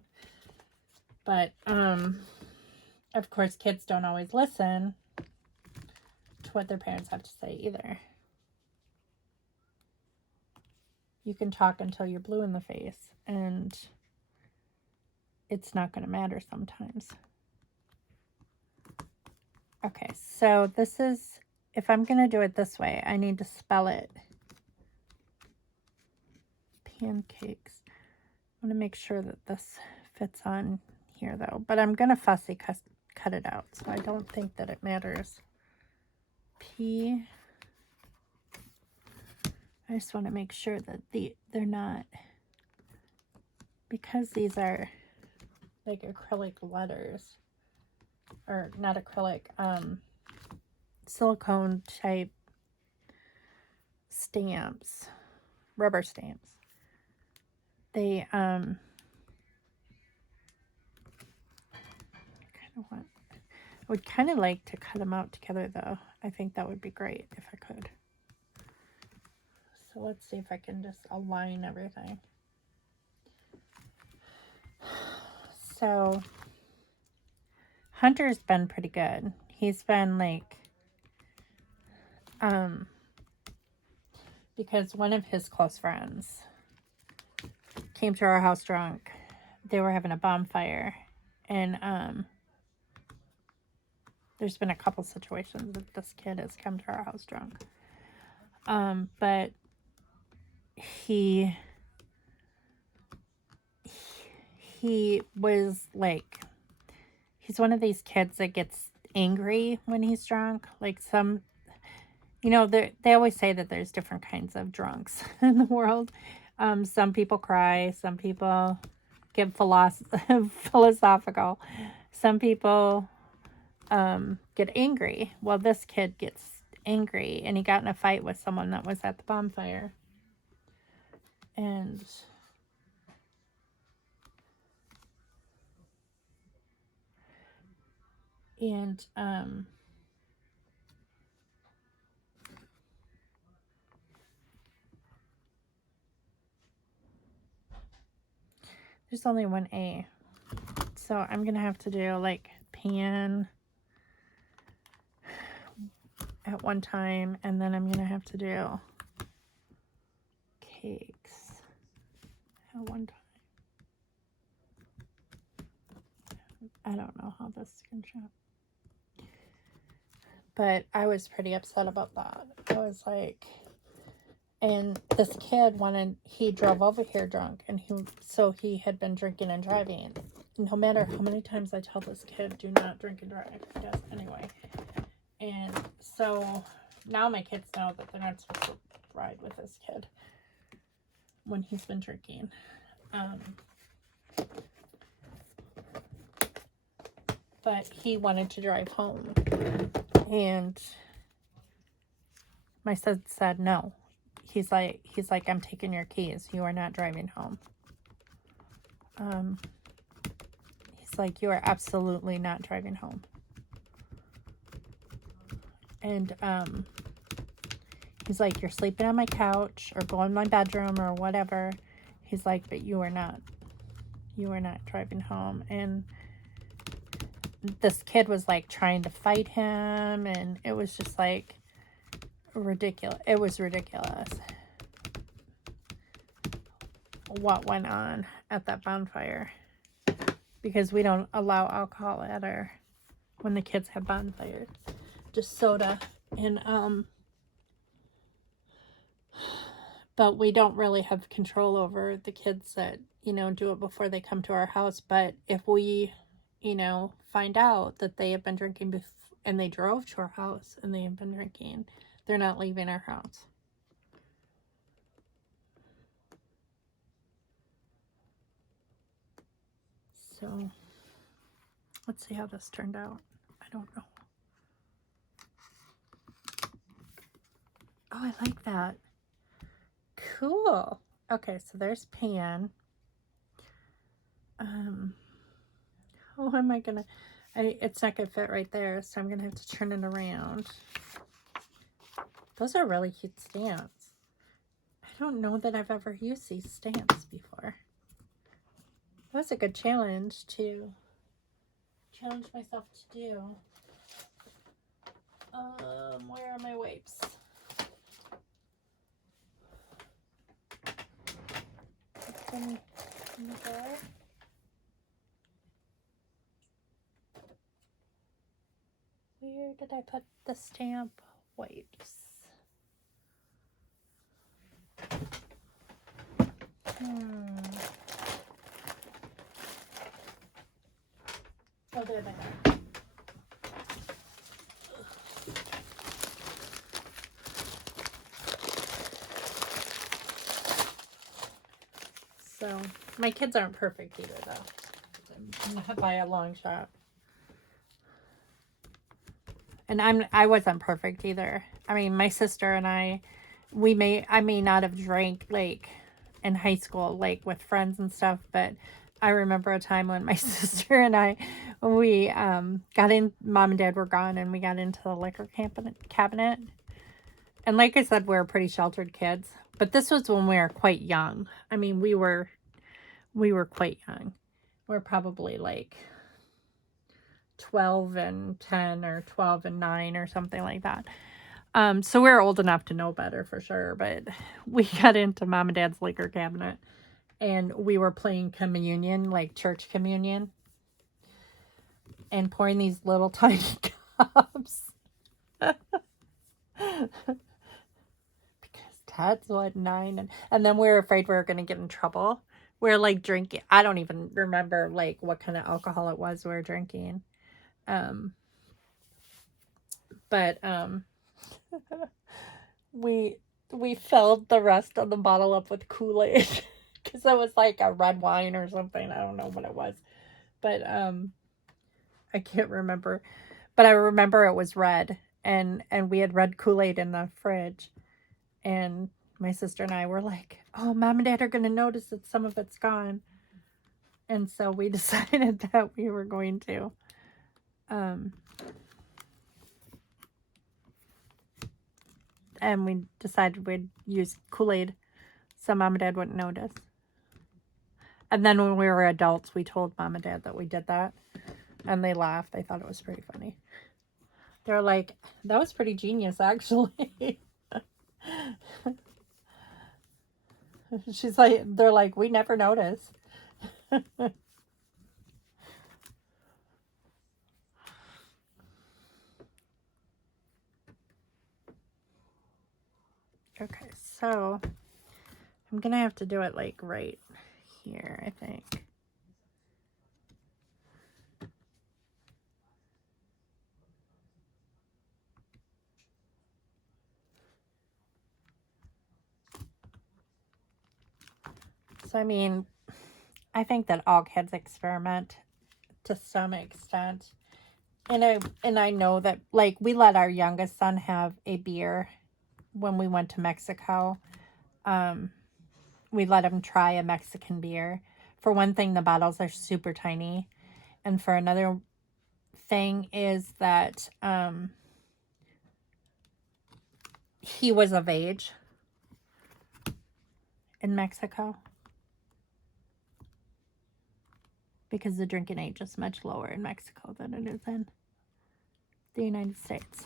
But of course kids don't always listen to what their parents have to say either. You can talk until you're blue in the face and it's not going to matter sometimes. Okay, so this is, if I'm going to do it this way, I need to spell it. Pancakes. I want to make sure that this fits on here though, but I'm going to fussy cut it out, so I don't think that it matters. P. I just want to make sure that they're not, because these are like acrylic letters, or not acrylic, silicone type stamps, rubber stamps. They I would kind of like to cut them out together though. I think that would be great if I could. So let's see if I can just align everything. So Hunter's been pretty good. He's been like, because one of his close friends came to our house drunk. They were having a bonfire, and there's been a couple situations that this kid has come to our house drunk. But he was like, he's one of these kids that gets angry when he's drunk. Like some, they always say that there's different kinds of drunks in the world. Some people cry, some people get philosophical, some people get angry. Well, this kid gets angry, and he got in a fight with someone that was at the bonfire. And there's only one A. So I'm going to have to do like pan at one time, and then I'm going to have to do cakes at one time. I don't know how this is going to show. But I was pretty upset about that. I was like, and this kid he drove over here drunk, and he had been drinking and driving. No matter how many times I tell this kid, do not drink and drive, he does anyway. And so now my kids know that they're not supposed to ride with this kid when he's been drinking. But he wanted to drive home, and my son said no. He's like, I'm taking your keys. You are not driving home. He's like, you are absolutely not driving home. And he's like, you're sleeping on my couch or go in my bedroom or whatever. He's like, but you are not driving home. And this kid was like trying to fight him, and it was just like ridiculous. It was ridiculous what went on at that bonfire, because we don't allow alcohol when the kids have bonfires, just soda. And but we don't really have control over the kids that do it before they come to our house. But if we find out that they have been drinking and they drove to our house and they have been drinking, they're not leaving our house. So let's see how this turned out. I don't know. Oh, I like that. Cool. Okay, so there's pan. How am I gonna? It's not gonna fit right there, so I'm gonna have to turn it around. Those are really cute stamps. I don't know that I've ever used these stamps before. That was a good challenge to challenge myself to do. Where are my wipes? In the drawer. Where did I put the stamp wipes? Oh, there they are. So, my kids aren't perfect either, though. Not by a long shot. And I wasn't perfect either. I mean, my sister and I may not have drank like in high school, like with friends and stuff, but I remember a time when my sister and I, we got in, mom and dad were gone, and we got into the liquor cabinet. And like I said, we were pretty sheltered kids, but this was when we were quite young. I mean, we were quite young. We're probably like 12 and 10 or 12 and 9 or something like that. So we're old enough to know better for sure, but we got into mom and dad's liquor cabinet, and we were playing communion, like church communion, and pouring these little tiny cups. Because Ted's what, 9, and then we were afraid we were going to get in trouble. We are like drinking. I don't even remember like what kind of alcohol it was we were drinking. But we filled the rest of the bottle up with Kool-Aid because it was like a red wine or something. I don't know what it was, but I can't remember. But I remember it was red, and we had red Kool-Aid in the fridge, and my sister and I were like, "Oh, Mom and Dad are gonna notice that some of it's gone," and so we decided that we were going to. And we decided we'd use Kool-Aid so Mom and Dad wouldn't notice. And then when we were adults, we told Mom and Dad that we did that. And they laughed. They thought it was pretty funny. They're like, that was pretty genius, actually. She's like, they're like, we never noticed. Okay, so I'm going to have to do it like right here, I think. So, I mean, I think that all kids experiment to some extent. And I know that, like, we let our youngest son have a beer when we went to Mexico. We let him try a Mexican beer. For one thing, the bottles are super tiny. And for another thing is that he was of age in Mexico. Because the drinking age is much lower in Mexico than it is in the United States.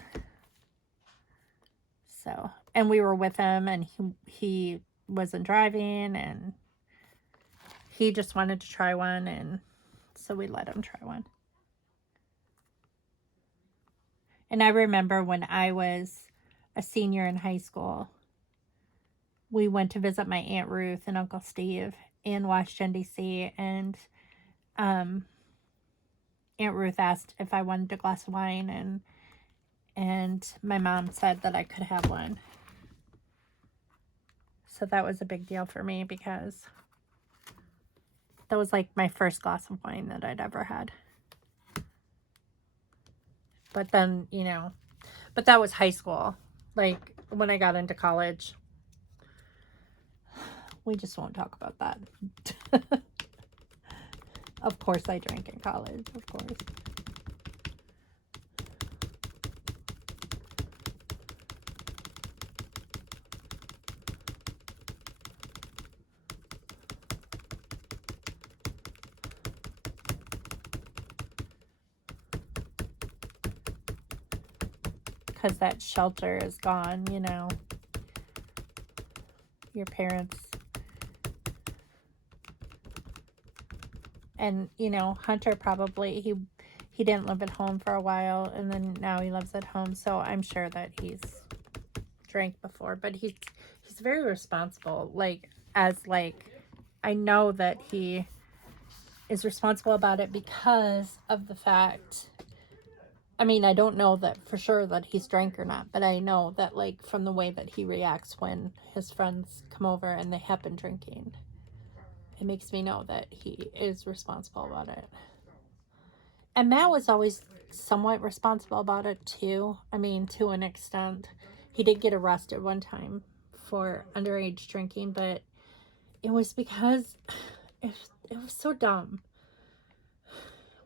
So, and we were with him, and he wasn't driving, and he just wanted to try one, and so we let him try one. And I remember when I was a senior in high school, we went to visit my Aunt Ruth and Uncle Steve in Washington, D.C., and Aunt Ruth asked if I wanted a glass of wine, and my mom said that I could have one. So that was a big deal for me because that was like my first glass of wine that I'd ever had. But then, you know, but that was high school. Like when I got into college, we just won't talk about that. Of course I drank in college, of course. Because that shelter is gone, you know. Your parents. And, you know, Hunter probably, he didn't live at home for a while, and then now he lives at home, so I'm sure that he's drank before, but he's very responsible. Like, I know that he is responsible about it because of the fact, I mean, I don't know that for sure that he's drank or not, but I know that, like, from the way that he reacts when his friends come over and they have been drinking, it makes me know that he is responsible about it. And Matt was always somewhat responsible about it too. I mean, to an extent. He did get arrested one time for underage drinking, but it was because it was so dumb.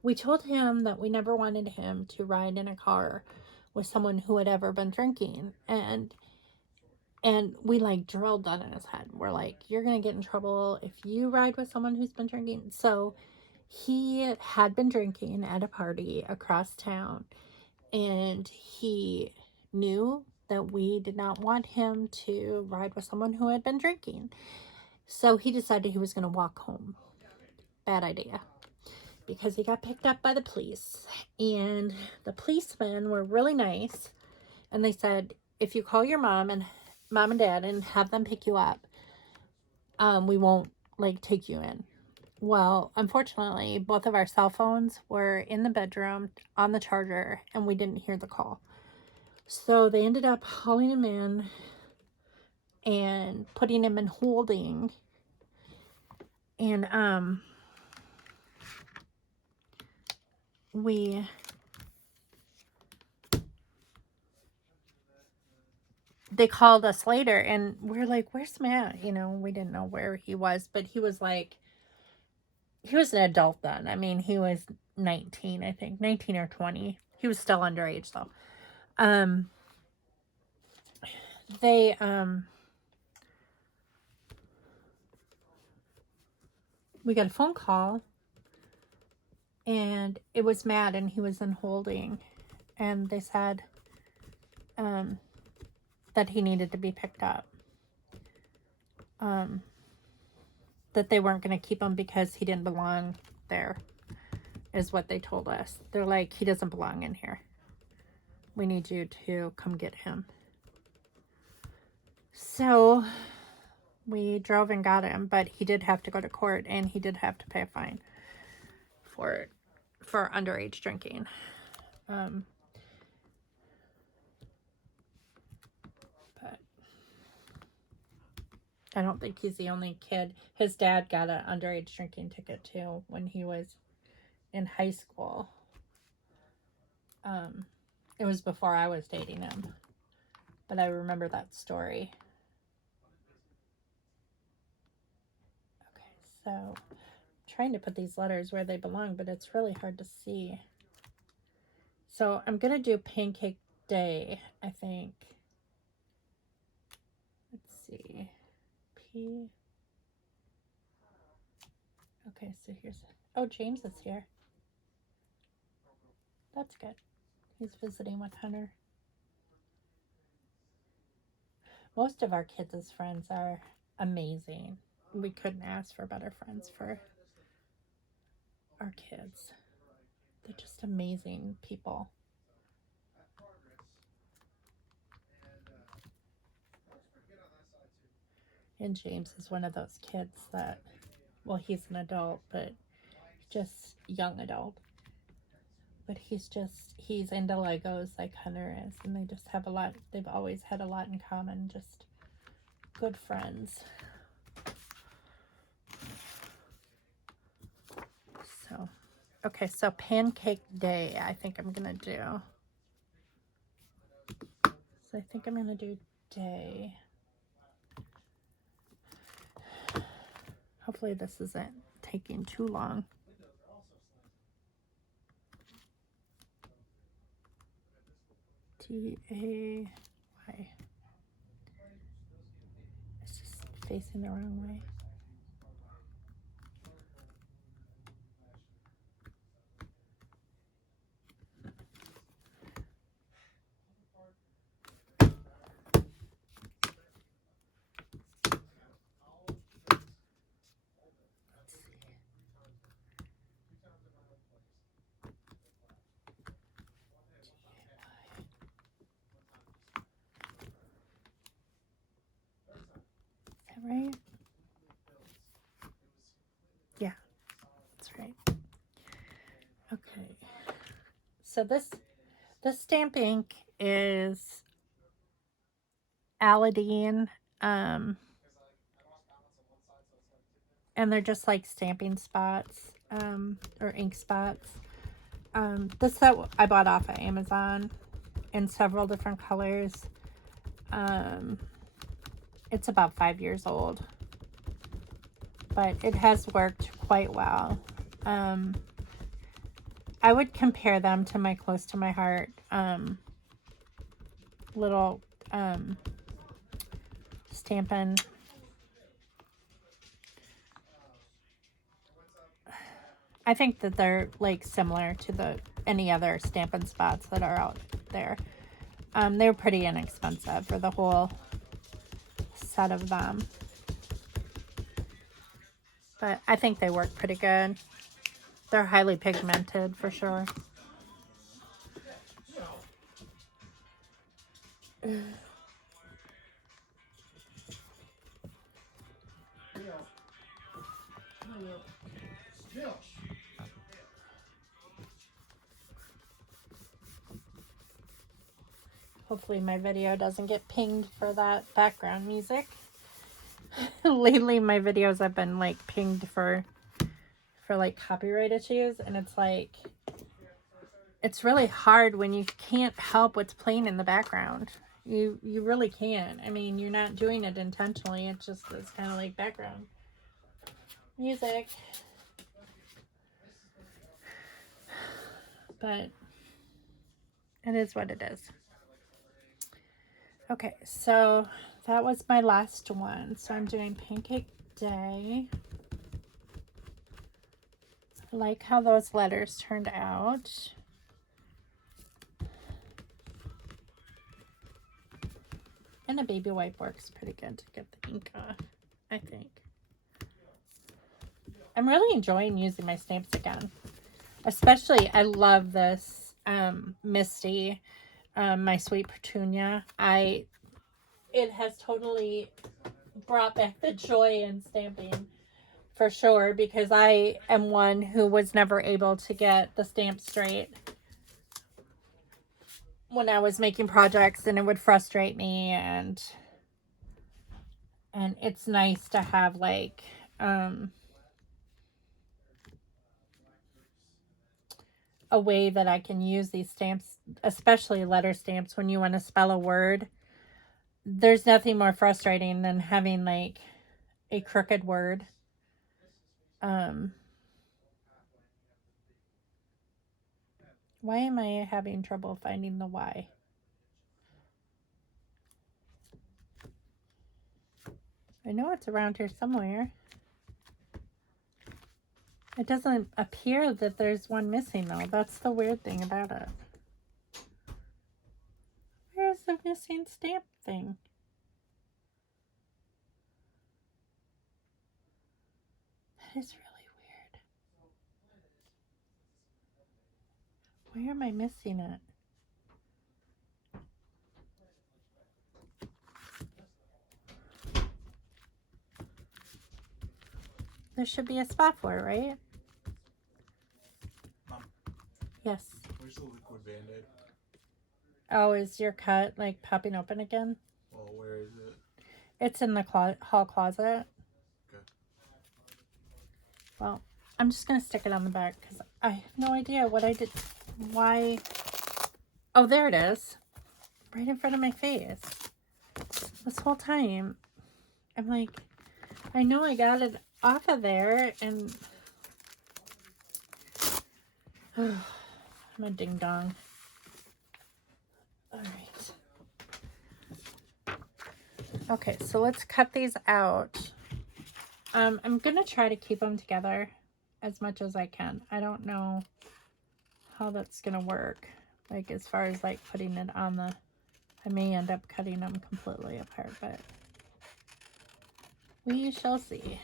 We told him that we never wanted him to ride in a car with someone who had ever been drinking, and we like drilled that in his head. We're like, you're gonna get in trouble if you ride with someone who's been drinking. So he had been drinking at a party across town, and he knew that we did not want him to ride with someone who had been drinking. So he decided he was going to walk home. Bad idea. Because he got picked up by the police. And the policemen were really nice. And they said, if you call your mom and dad and have them pick you up, we won't like take you in. Well, unfortunately, both of our cell phones were in the bedroom on the charger, and we didn't hear the call. So they ended up hauling him in and putting him in holding. And they called us later, and we're like, where's Matt? You know, we didn't know where he was, but he was like, he was an adult then. I mean, he was 19, I think, 19 or 20. He was still underage though. They we got a phone call, and it was Matt, and he was in holding, and they said that he needed to be picked up. That they weren't going to keep him because he didn't belong there, is what they told us. They're like, he doesn't belong in here. We need you to come get him. So we drove and got him, but he did have to go to court, and he did have to pay a fine for underage drinking. But I don't think he's the only kid. His dad got an underage drinking ticket too when he was in high school. It was before I was dating him, but I remember that story. Okay, so I'm trying to put these letters where they belong, but it's really hard to see. So I'm gonna do Pancake Day, I think. Let's see. P. Okay, so here's. Oh, James is here. That's good. He's visiting with Hunter. Most of our kids as friends are amazing. We couldn't ask for better friends for our kids. They're just amazing people. And James is one of those kids that, well, he's an adult, but just young adult. But he's into Legos like Hunter is, and they just have a lot, they've always had a lot in common, just good friends. So, okay, so Pancake Day, I think I'm gonna do. So I think I'm gonna do day. Hopefully this isn't taking too long. Day. It's just facing the wrong way. Right? Yeah, that's right. Okay. So this stamp ink is Aladdin, and they're just like stamping spots, or ink spots. This set I bought off of Amazon in several different colors. It's about 5 years old, but it has worked quite well. I would compare them to my Close to My Heart little Stampin'. I think that they're like similar to any other Stampin' Spots that are out there. They're pretty inexpensive for the whole set of them. But I think they work pretty good. They're highly pigmented for sure. Hopefully my video doesn't get pinged for that background music. Lately my videos have been like pinged for like copyright issues, and it's like it's really hard when you can't help what's playing in the background. You really can't. I mean, you're not doing it intentionally. It's just this kind of like background music. But it is what it is. Okay, so that was my last one. So I'm doing Pancake Day. I like how those letters turned out. And a baby wipe works pretty good to get the ink off, I think. I'm really enjoying using my stamps again. Especially, I love this Misty, my Sweet Petunia. It has totally brought back the joy in stamping for sure, because I am one who was never able to get the stamp straight when I was making projects, and it would frustrate me, and it's nice to have like a way that I can use these stamps, especially letter stamps, when you want to spell a word. There's nothing more frustrating than having like a crooked word. Why am I having trouble finding the Y? I know it's around here somewhere. It doesn't appear that there's one missing though. That's the weird thing about it. Where's the missing stamp thing? That is really weird. Where am I missing it? There should be a spot for it, right? Mom, Yes. where's the liquid Band-Aid? Oh, is your cut like popping open again? Well, where is it? It's in the hall closet. Okay. Well, I'm just going to stick it on the back because I have no idea what I did. Why? Oh, there it is. Right in front of my face. This whole time. I'm like, I know I got it off of there, and I'm a ding dong. All right. Okay, so let's cut these out. I'm gonna try to keep them together as much as I can. I don't know how that's gonna work, like as far as like putting it on the, I may end up cutting them completely apart, but we shall see.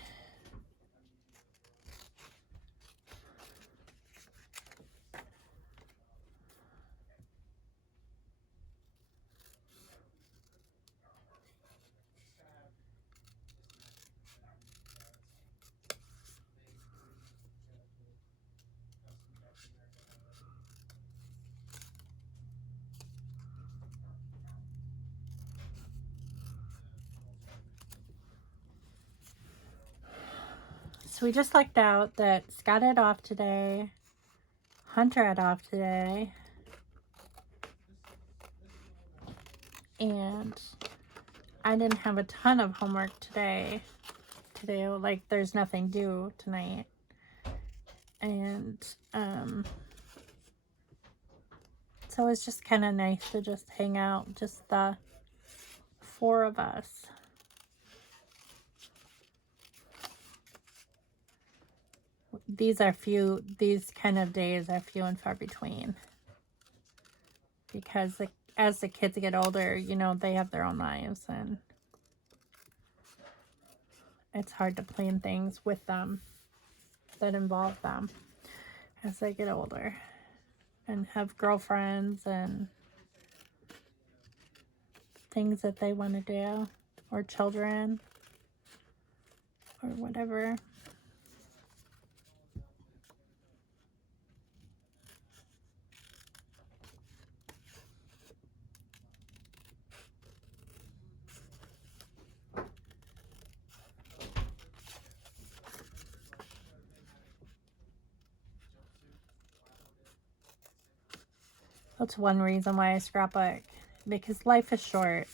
So we just lucked out that Scott had off today, Hunter had off today, and I didn't have a ton of homework today. Like there's nothing due tonight. And so it's just kind of nice to just hang out, just the 4 of us. These kind of days are few and far between, because as the kids get older, you know, they have their own lives, and it's hard to plan things with them that involve them as they get older and have girlfriends and things that they want to do, or children, or whatever. That's one reason why I scrapbook, because life is short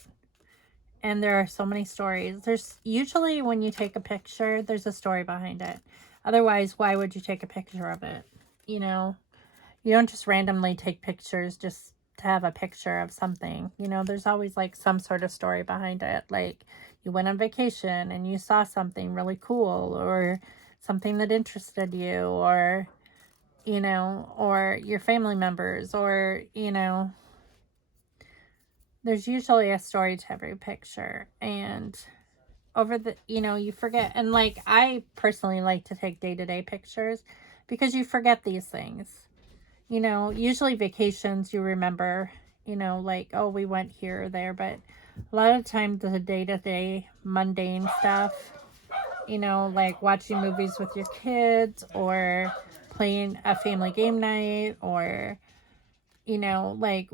and there are so many stories. There's usually, when you take a picture, there's a story behind it. Otherwise, why would you take a picture of it? You know, you don't just randomly take pictures just to have a picture of something. You know, there's always like some sort of story behind it. Like you went on vacation and you saw something really cool, or something that interested you, or, you know, or your family members, or, you know, there's usually a story to every picture. And over the, you know, you forget. And like, I personally like to take day-to-day pictures because you forget these things. You know, usually vacations you remember, you know, like, oh, we went here or there. But a lot of times the day-to-day mundane stuff, you know, like watching movies with your kids, or playing a family game night, or, you know, like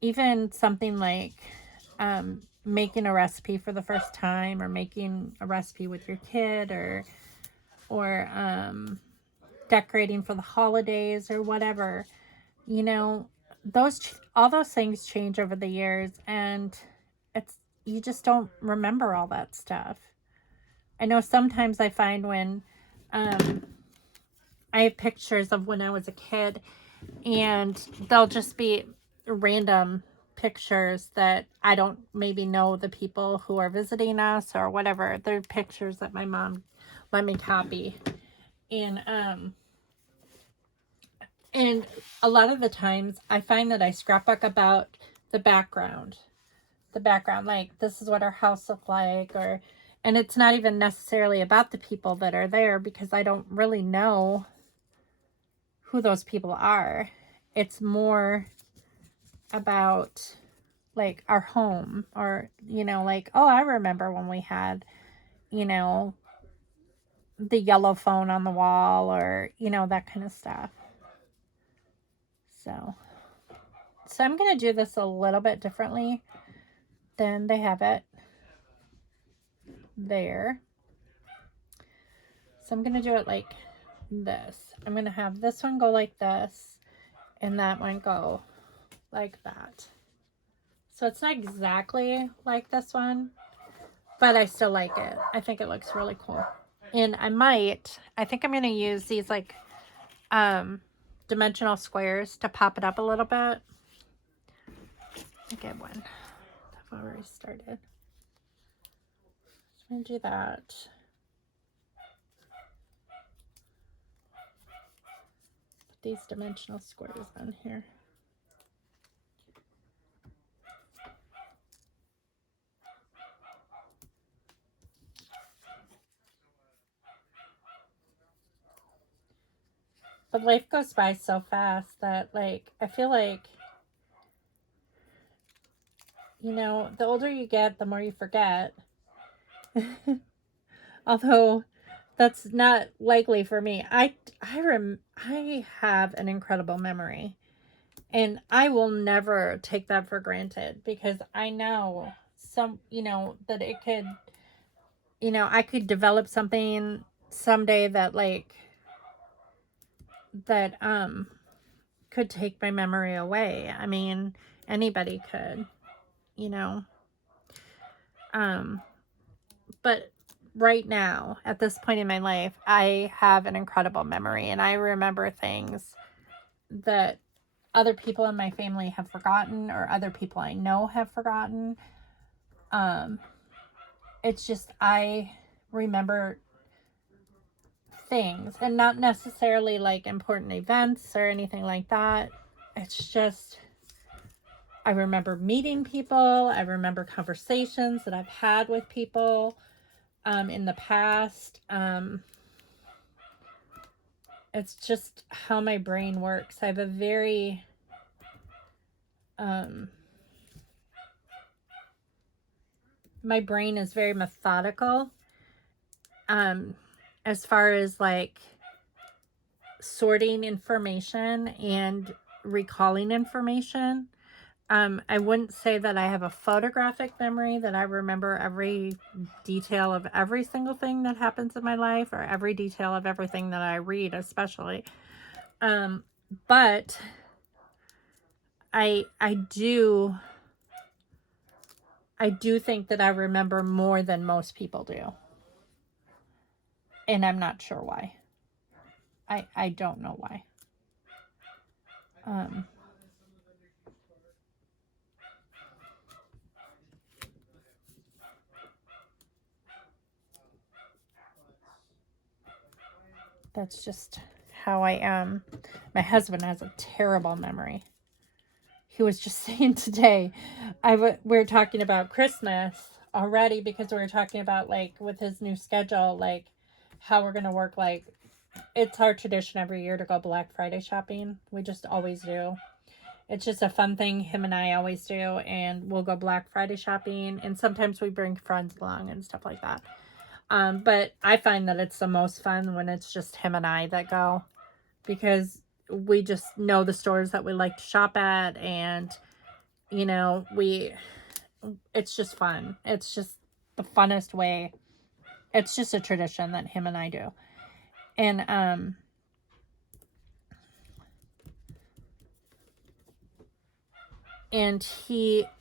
even something like making a recipe for the first time, or making a recipe with your kid, or decorating for the holidays, or whatever. You know, all those things change over the years, and it's, you just don't remember all that stuff. I know sometimes I find when I have pictures of when I was a kid, and they'll just be random pictures that I don't maybe know the people who are visiting us or whatever. They're pictures that my mom let me copy. And a lot of the times I find that I scrapbook about the background. The background, like, this is what our house looked like, or, and it's not even necessarily about the people that are there, because I don't really know who those people are. It's more about like our home, or, you know, like, oh, I remember when we had, you know, the yellow phone on the wall, or, you know, that kind of stuff. So I'm going to do this a little bit differently than they have it there. So I'm going to do it like this. I'm going to have this one go like this, and that one go like that. So it's not exactly like this one, but I still like it. I think it looks really cool. And I think I'm going to use these like dimensional squares to pop it up a little bit. I get one. I've already started. I'm going to do that. Put these dimensional squares on here. But life goes by so fast that, like, I feel like, you know, the older you get, the more you forget. Although that's not likely for me. I have an incredible memory, and I will never take that for granted, because I know you know, that it could, you know, I could develop something someday that, like, that could take my memory away. I mean, anybody could, you know. But right now, at this point in my life, I have an incredible memory, and I remember things that other people in my family have forgotten, or other people I know have forgotten. It's just, I remember things, and not necessarily like important events or anything like that. It's just, I remember meeting people. I remember conversations that I've had with people. in the past. It's just how my brain works. I have a very my brain is very methodical as far as like sorting information and recalling information. I wouldn't say that I have a photographic memory, that I remember every detail of every single thing that happens in my life, or every detail of everything that I read, especially. But I do think that I remember more than most people do. And I'm not sure why. I don't know why. That's just how I am. My husband has a terrible memory. He was just saying today, we were talking about Christmas already, because we were talking about like with his new schedule, like how we're going to work. Like, it's our tradition every year to go Black Friday shopping. We just always do. It's just a fun thing him and I always do, and we'll go Black Friday shopping, and sometimes we bring friends along and stuff like that. But I find that it's the most fun when it's just him and I that go, because we just know the stores that we like to shop at, and you know, it's just fun. It's just the funnest way. It's just a tradition that him and I do. And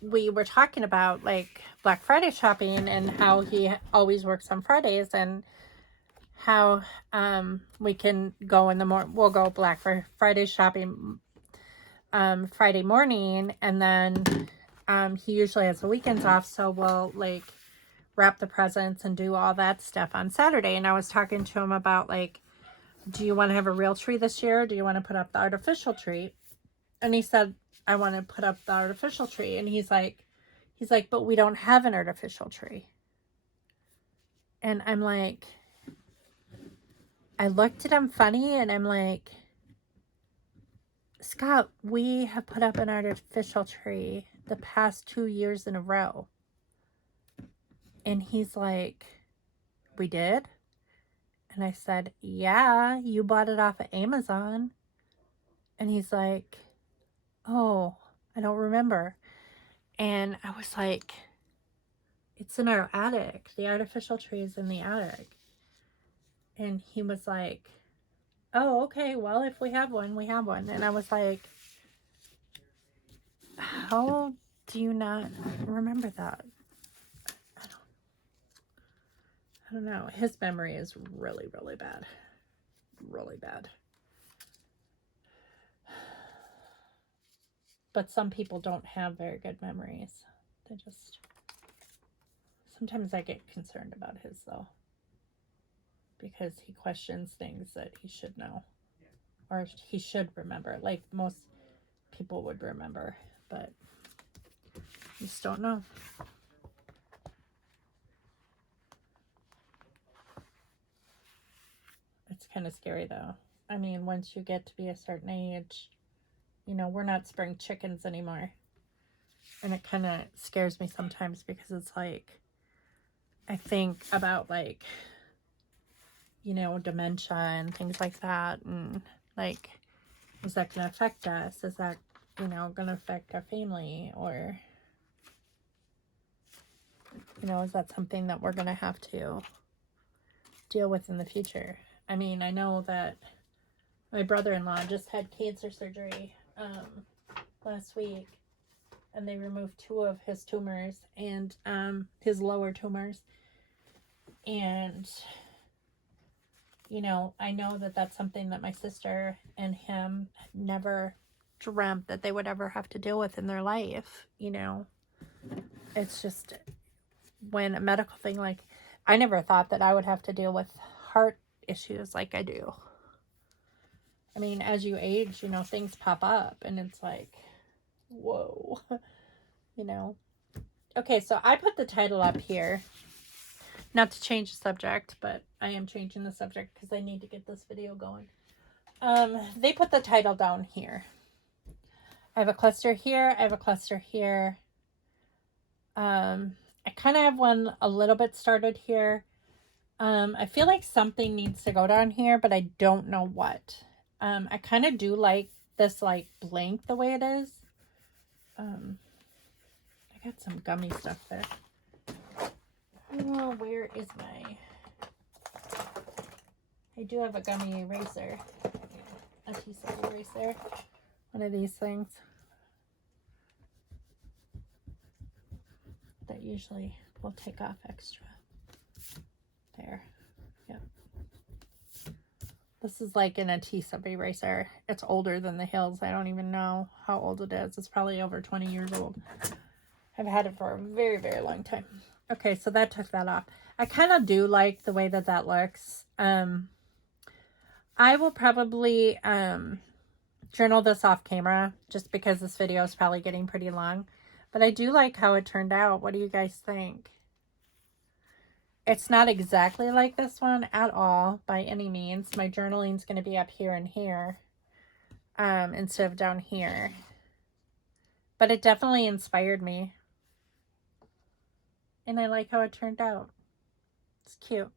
we were talking about like Black Friday shopping, and how he always works on Fridays, and how we can go in the morning. We'll go Black Friday shopping Friday morning, and then he usually has the weekends off, so we'll like wrap the presents and do all that stuff on Saturday. And I was talking to him about like, do you want to have a real tree this year, or do you want to put up the artificial tree? And he said, I want to put up the artificial tree. And he's like, but we don't have an artificial tree. And I'm like, I looked at him funny, and I'm like, Scott, we have put up an artificial tree the past 2 years in a row. And he's like, we did? And I said, yeah, you bought it off of Amazon. And he's like, oh, I don't remember. And I was like, it's in our attic. The artificial tree is in the attic. And he was like, oh, okay, well, if we have one, we have one. And I was like, how do you not remember that? I don't know. His memory is really, really bad. Really bad. But some people don't have very good memories. They just... Sometimes I get concerned about his, though, because he questions things that he should know, or he should remember, like most people would remember, but you just don't know. It's kind of scary, though. I mean, once you get to be a certain age, you know, we're not spring chickens anymore. And it kind of scares me sometimes, because it's like, I think about like, you know, dementia and things like that. And like, is that going to affect us? Is that, you know, going to affect our family? Or, you know, is that something that we're going to have to deal with in the future? I mean, I know that my brother-in-law just had cancer surgery last week, and they removed 2 of his tumors, and his lower tumors. And, you know, I know that that's something that my sister and him never dreamt that they would ever have to deal with in their life. You know, it's just, when a medical thing, like, I never thought that I would have to deal with heart issues like I do. I mean, as you age, you know, things pop up, and it's like, whoa, you know. Okay, so I put the title up here. Not to change the subject, but I am changing the subject because I need to get this video going. They put the title down here. I have a cluster here. I have a cluster here. I kind of have one a little bit started here. I feel like something needs to go down here, but I don't know what. I kind of do like this like blank the way it is. I got some gummy stuff there. Oh, where is my... I do have a gummy eraser. A T-sub eraser. One of these things. That usually will take off extra. There. Yep. This is like in a T-sub eraser. It's older than the Hills. I don't even know how old it is. It's probably over 20 years old. I've had it for a very, very long time. Okay, so that took that off. I kind of do like the way that that looks. I will probably journal this off camera just because this video is probably getting pretty long. But I do like how it turned out. What do you guys think? It's not exactly like this one at all by any means. My journaling's going to be up here and here instead of down here. But it definitely inspired me. And I like how it turned out. It's cute.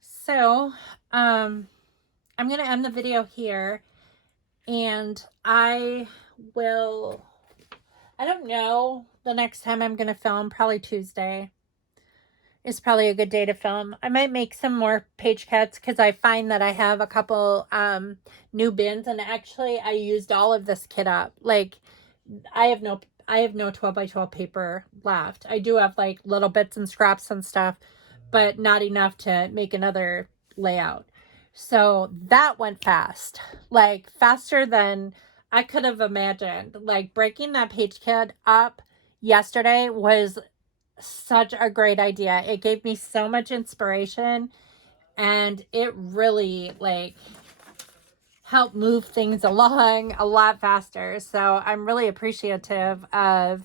So, I'm going to end the video here. And I don't know the next time I'm going to film. Probably Tuesday is probably a good day to film. I might make some more page cuts because I find that I have a couple new bins. And actually, I used all of this kit up. Like, I have no 12 by 12 paper left. I do have like little bits and scraps and stuff, but not enough to make another layout. So that went fast, like faster than I could have imagined. Like breaking that page kit up yesterday was such a great idea. It gave me so much inspiration and it really like help move things along a lot faster. So I'm really appreciative of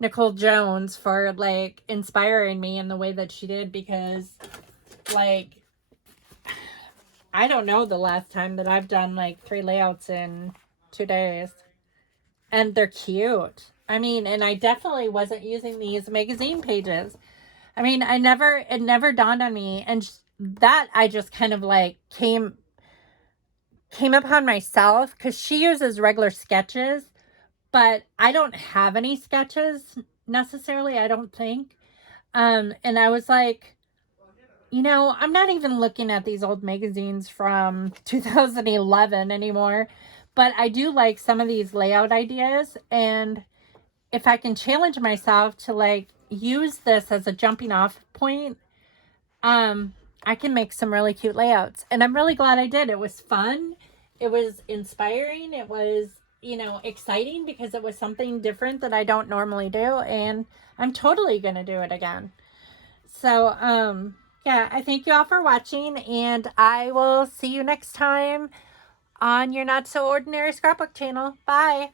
Nicole Jones for like inspiring me in the way that she did, because like I don't know the last time that I've done like 3 layouts in 2 days, and they're cute. I mean, and I definitely wasn't using these magazine pages. I mean, it never dawned on me, and that I just kind of like came upon myself because she uses regular sketches, but I don't have any sketches necessarily, I don't think. And I was like, you know, I'm not even looking at these old magazines from 2011 anymore, but I do like some of these layout ideas. And if I can challenge myself to like use this as a jumping off point, I can make some really cute layouts. And I'm really glad I did. It was fun. It was inspiring. It was, you know, exciting because it was something different that I don't normally do. And I'm totally going to do it again. So, yeah, I thank you all for watching, and I will see you next time on your Not So Ordinary Scrapbook channel. Bye.